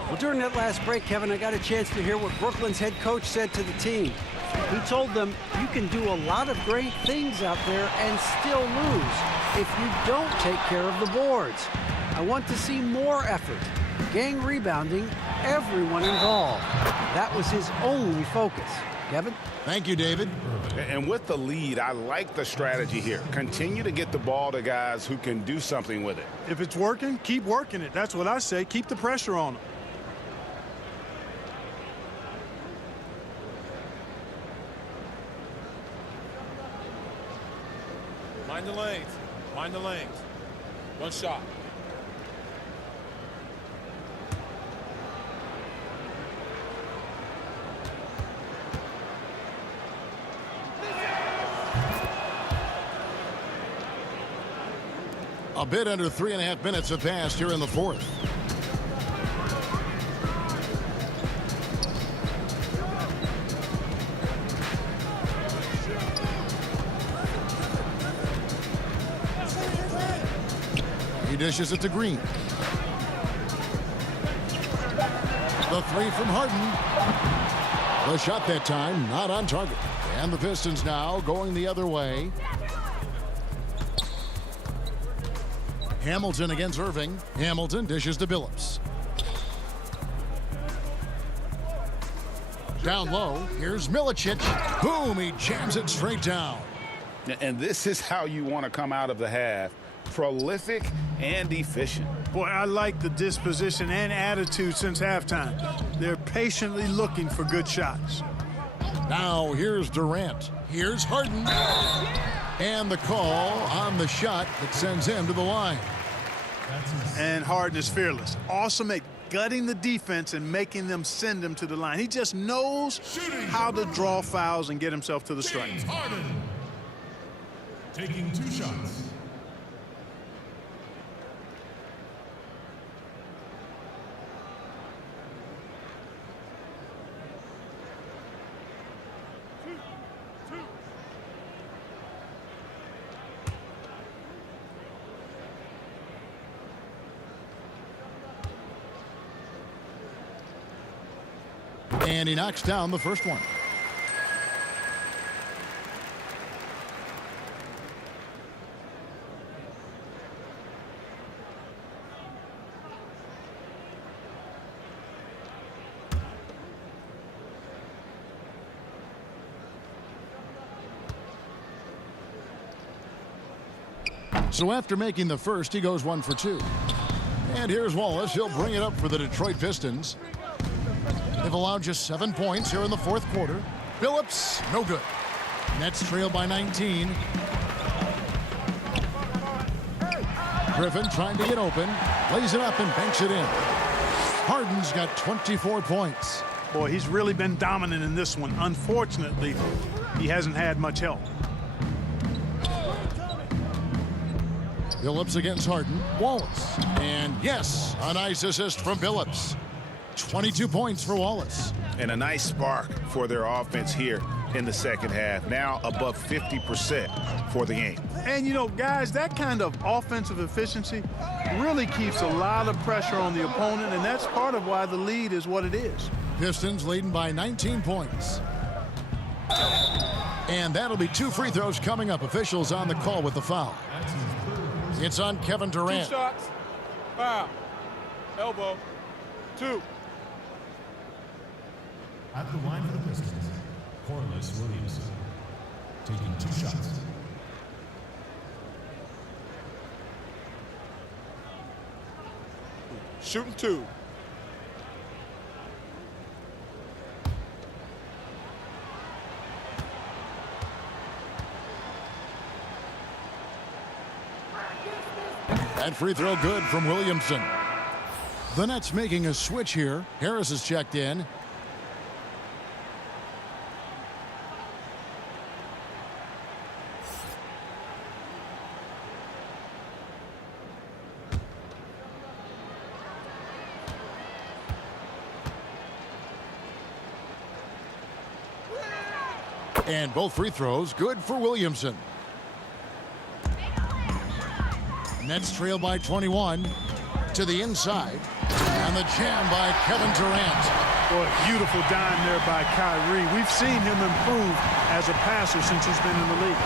Well, during that last break, Kevin, I got a chance to hear what Brooklyn's head coach said to the team. He told them, you can do a lot of great things out there and still lose if you don't take care of the boards. I want to see more effort, gang rebounding, everyone involved. That was his only focus. Kevin? Thank you, David. And with the lead, I like the strategy here. Continue to get the ball to guys who can do something with it. If it's working, keep working it. That's what I say. Keep the pressure on them. Mind the lanes. Mind the lanes. One shot. A bit under 3.5 minutes have passed here in the fourth. He dishes it to Green. The three from Harden. The shot that time not on target. And the Pistons now going the other way. Hamilton against Irving. Hamilton dishes to Billups. Down low, here's Milicic. Boom, he jams it straight down. And this is how you want to come out of the half. Prolific and efficient. Boy, I like the disposition and attitude since halftime. They're patiently looking for good shots. Now here's Durant. Here's Harden. And the call on the shot that sends him to the line. And Harden is fearless. Awesome at gutting the defense and making them send him to the line. He just knows how to draw fouls and get himself to the stripe. Harden taking 2 shots. And he knocks down the first one. So after making the first, he goes 1 for 2. And here's Wallace. He'll bring it up for the Detroit Pistons. They've allowed just 7 points here in the fourth quarter. Billups, no good. Nets trail by 19. Griffin trying to get open. Lays it up and banks it in. Harden's got 24 points. Boy, he's really been dominant in this one. Unfortunately, he hasn't had much help. Billups against Harden. Wallace. And yes, a nice assist from Billups. 22 points for Wallace. And a nice spark for their offense here in the second half. Now above 50% for the game. And, you know, guys, that kind of offensive efficiency really keeps a lot of pressure on the opponent, and that's part of why the lead is what it is. Pistons leading by 19 points. And that'll be 2 free throws coming up. Officials on the call with the foul. It's on Kevin Durant. 2 shots. Foul. Elbow. 2. At the line for the Pistons, Corliss Williamson, taking 2 shots. Shooting 2. That free throw good from Williamson. The Nets making a switch here. Harris is checked in. And both free throws good for Williamson. Nets trail by 21 to the inside. And the jam by Kevin Durant. Boy, beautiful dime there by Kyrie. We've seen him improve as a passer since he's been in the league.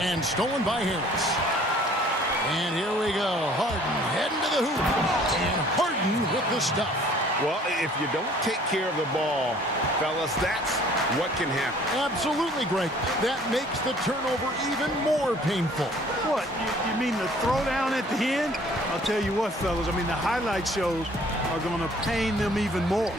And stolen by Harris. And here we go. Harden heading to the hoop. And Harden with the stuff. Well, if you don't take care of the ball, fellas, that's what can happen. Absolutely, Greg. That makes the turnover even more painful. What, you mean the throwdown at the end? I'll tell you what, fellas, I mean, the highlight shows are going to pain them even more.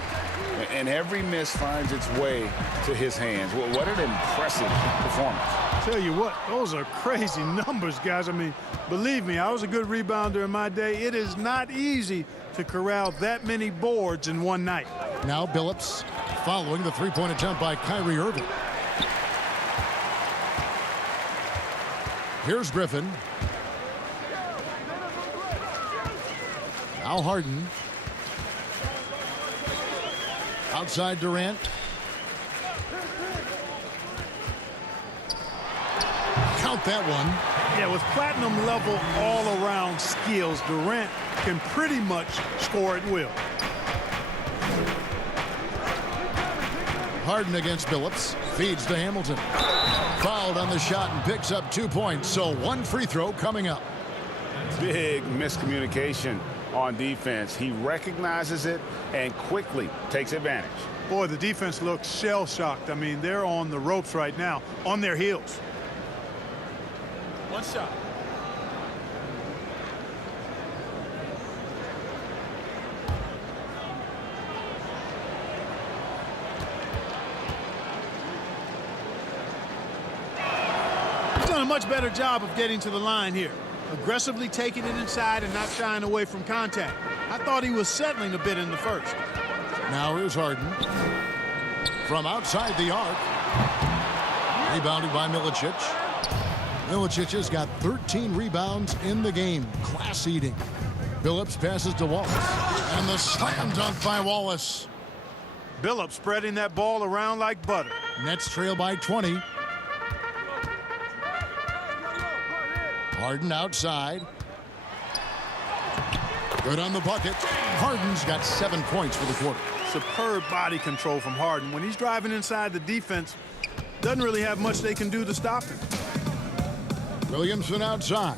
And every miss finds its way to his hands. Well, what an impressive performance. Tell you what, those are crazy numbers, guys. I mean, believe me, I was a good rebounder in my day. It is not easy to corral that many boards in one night. Now Billups following the three-point attempt by Kyrie Irving. Here's Griffin. Now Harden. Outside Durant. Count that one. Yeah, with platinum level all-around skills, Durant can pretty much score at will. Harden against Billups. Feeds to Hamilton. Fouled on the shot and picks up 2 points. So one free throw coming up. Big miscommunication on defense. He recognizes it and quickly takes advantage. Boy, the defense looks shell-shocked. I mean, they're on the ropes right now, on their heels. 1 shot. He's done a much better job of getting to the line here. Aggressively taking it inside and not shying away from contact. I thought he was settling a bit in the first. Now here's Harden. From outside the arc. Rebounded by Milicic. Milicic has got 13 rebounds in the game. Class eating. Billups passes to Wallace. And the slam dunk by Wallace. Billups spreading that ball around like butter. Nets trail by 20. Harden outside. Good on the bucket. Harden's got 7 points for the quarter. Superb body control from Harden. When he's driving inside the defense, doesn't really have much they can do to stop him. Williamson outside.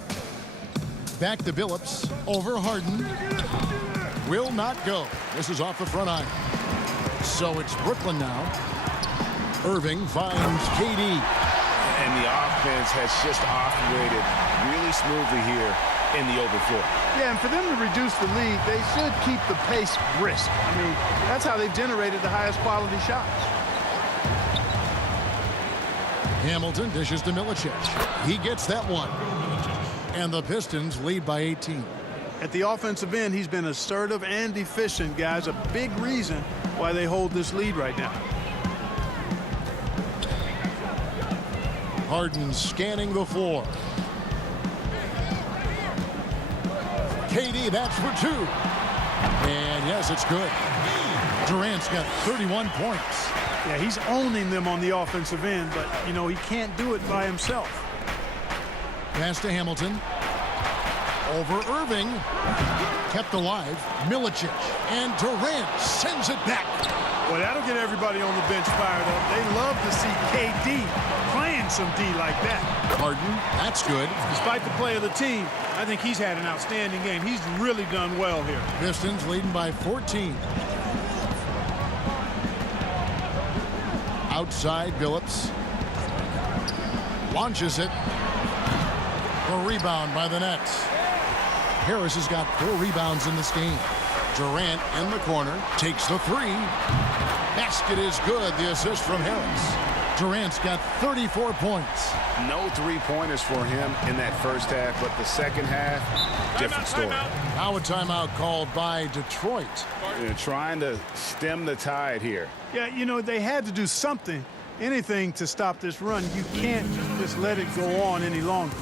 Back to Billups. Over Harden. Will not go. This is off the front iron. So it's Brooklyn now. Irving finds KD. And the offense has just operated really smoothly here in the open floor. Yeah, and for them to reduce the lead, they should keep the pace brisk. I mean, that's how they've generated the highest quality shots. Hamilton dishes to Milicic. He gets that one. And the Pistons lead by 18. At the offensive end, he's been assertive and efficient, guys. A big reason why they hold this lead right now. Harden scanning the floor. KD, that's for two. And yes, it's good. Durant's got 31 points. Yeah, he's owning them on the offensive end, but, you know, he can't do it by himself. Pass to Hamilton. Over Irving. Kept alive. Milicic. And Durant sends it back. Well, that'll get everybody on the bench fired up. They love to see KD playing some D like that. Harden, that's good. Despite the play of the team, I think he's had an outstanding game. He's really done well here. Pistons leading by 14. Outside, Billups. Launches it. A rebound by the Nets. Harris has got 4 rebounds in this game. Durant in the corner. Takes the 3. Basket is good. The assist from Harris. Durant's got 34 points. No three-pointers for him in that first half, but the second half, different story. Now a timeout called by Detroit. They're trying to stem the tide here. Yeah, you know, they had to do something, anything to stop this run. You can't just let it go on any longer.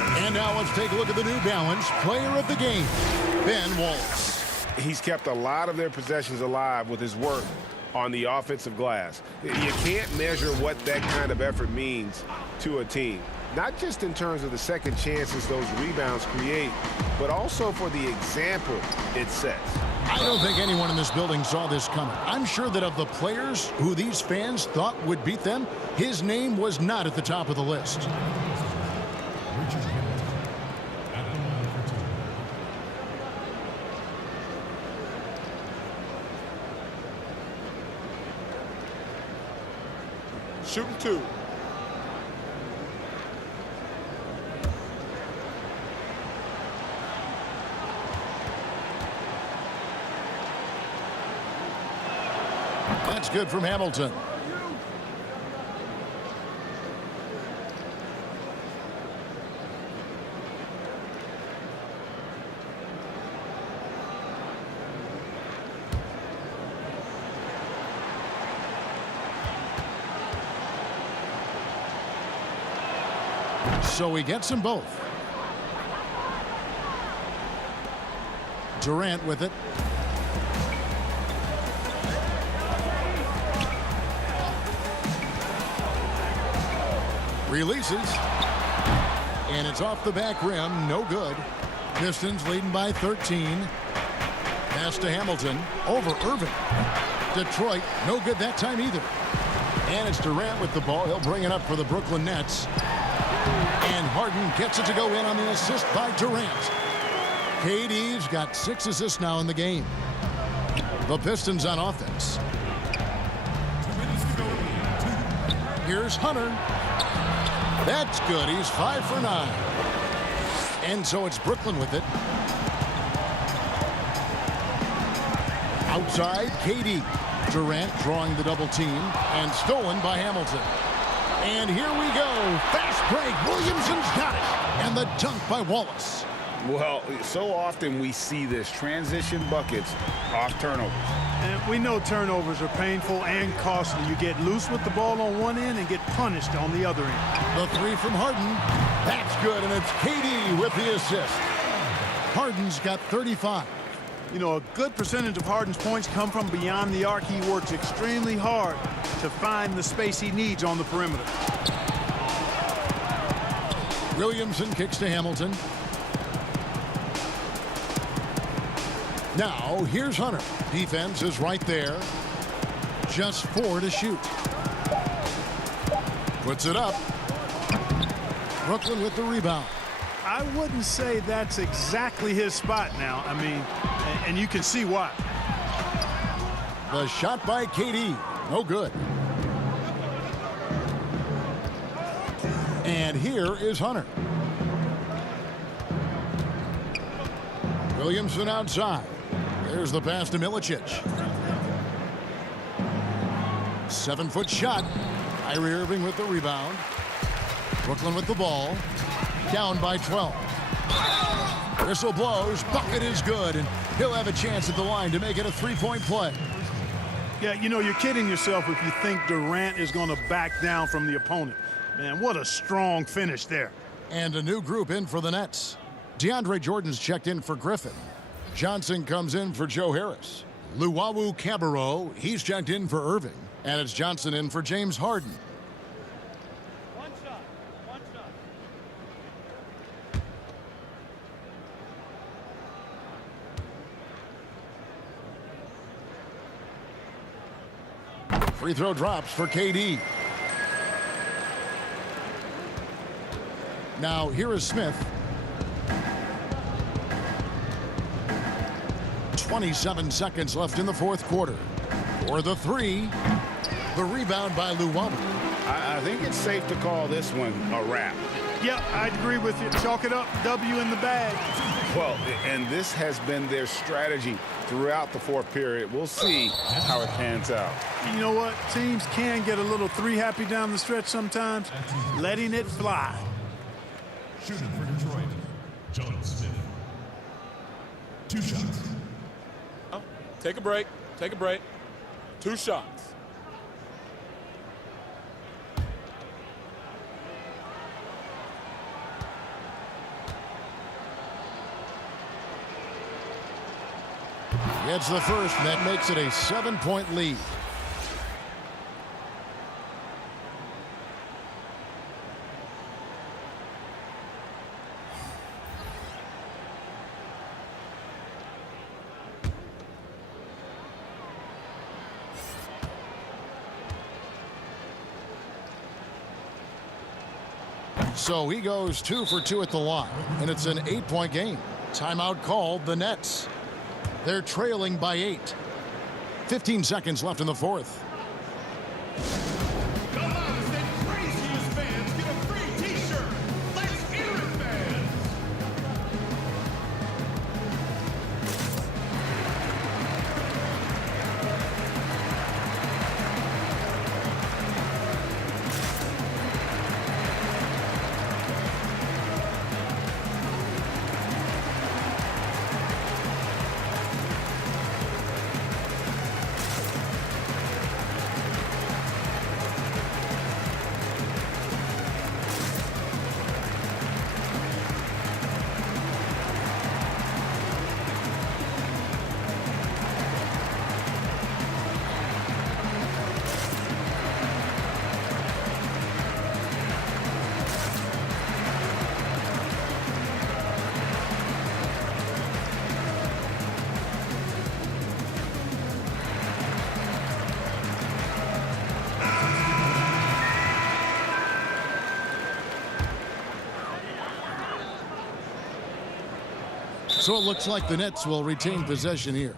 And now let's take a look at the New Balance player of the game, Ben Wallace. He's kept a lot of their possessions alive with his work on the offensive glass. You can't measure what that kind of effort means to a team. Not just in terms of the second chances those rebounds create, but also for the example it sets. I don't think anyone in this building saw this coming. I'm sure that of the players who these fans thought would beat them, his name was not at the top of the list. Richard Hamilton at the line for 2. Shooting 2. That's good from Hamilton. So he gets them both. Durant with it. Releases. And it's off the back rim. No good. Pistons leading by 13. Pass to Hamilton. Over Irving. Detroit, no good that time either. And it's Durant with the ball. He'll bring it up for the Brooklyn Nets. And Harden gets it to go in on the assist by Durant. KD's got 6 assists now in the game. The Pistons on offense. Here's Hunter. That's good. He's 5 for 9. And so it's Brooklyn with it. Outside, KD. Durant drawing the double team and stolen by Hamilton. And here we go. Fast break. Williamson's got it. And the dunk by Wallace. Well, so often we see this transition buckets off turnovers. And we know turnovers are painful and costly. You get loose with the ball on one end and get punished on the other end. The 3 from Harden. That's good, and it's KD with the assist. Harden's got 35. You know, a good percentage of Harden's points come from beyond the arc. He works extremely hard to find the space he needs on the perimeter. Williamson kicks to Hamilton. Now, here's Hunter. Defense is right there. Just 4 to shoot. Puts it up. Brooklyn with the rebound. I wouldn't say that's exactly his spot now. I mean, and you can see why. The shot by KD. No good. And here is Hunter. Williamson outside. There's the pass to Milicic. 7-foot shot. Kyrie Irving with the rebound. Brooklyn with the ball. Down by 12. Whistle blows. Bucket is good, and he'll have a chance at the line to make it a three-point play. Yeah, you know, you're kidding yourself if you think Durant is going to back down from the opponent. Man, what a strong finish there. And a new group in for the Nets. DeAndre Jordan's checked in for Griffin. Johnson comes in for Joe Harris. Luwawu Cabarro, he's checked in for Irving. And it's Johnson in for James Harden. One shot. Free throw drops for KD. Now here is Smith. 27 seconds left in the fourth quarter. For the three. The rebound by Luwawu. I think it's safe to call this one a wrap. Yeah, I'd agree with you. Chalk it up. W in the bag. Well, and this has been their strategy throughout the fourth period. We'll see how it pans out. You know what? Teams can get a little three happy down the stretch sometimes. Letting it fly. Shooting for Detroit, John Smith. 2 shots. Take a break. Take a break. 2 shots. Gets the first, and that makes it a 7-point lead. So he goes 2 for 2 at the line, and it's an 8-point game. Timeout called the Nets. They're trailing by 8. 15 seconds left in the fourth. The loudest and craziest fans get a free T-shirt. Let's hear it, fans. So it looks like the Nets will retain possession here.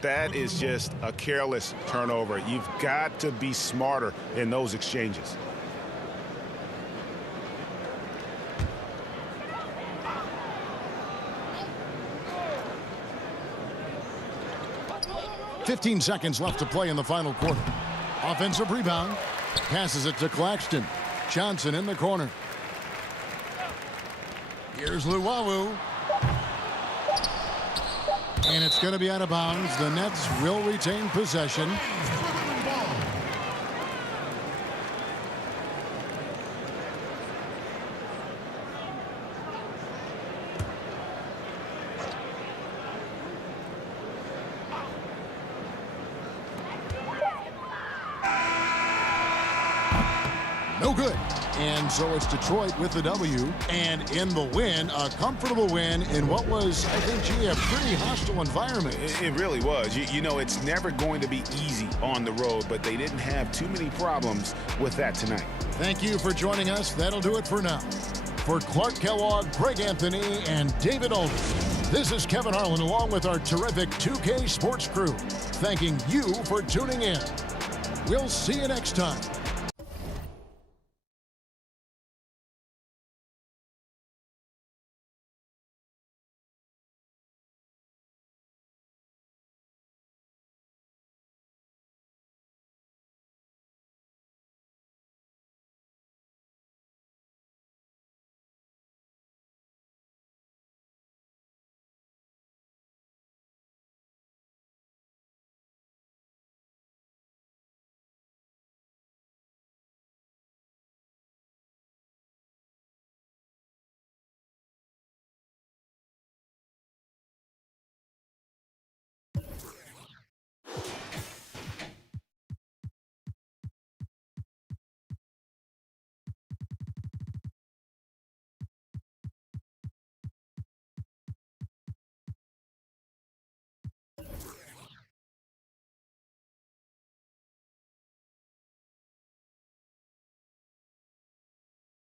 That is just a careless turnover. You've got to be smarter in those exchanges. .15 seconds left to play in the final quarter. Offensive rebound. Passes it to Claxton. Johnson in the corner. Here's Luwawu. And it's going to be out of bounds. The Nets will retain possession. No good. And so it's Detroit with the W. And in the win, a comfortable win in what was, I think, gee, a pretty hostile environment. It really was. You know, it's never going to be easy on the road, but they didn't have too many problems with that tonight. Thank you for joining us. That'll do it for now. For Clark Kellogg, Greg Anthony, and David Aldridge, this is Kevin Harlan along with our terrific 2K Sports crew, thanking you for tuning in. We'll see you next time.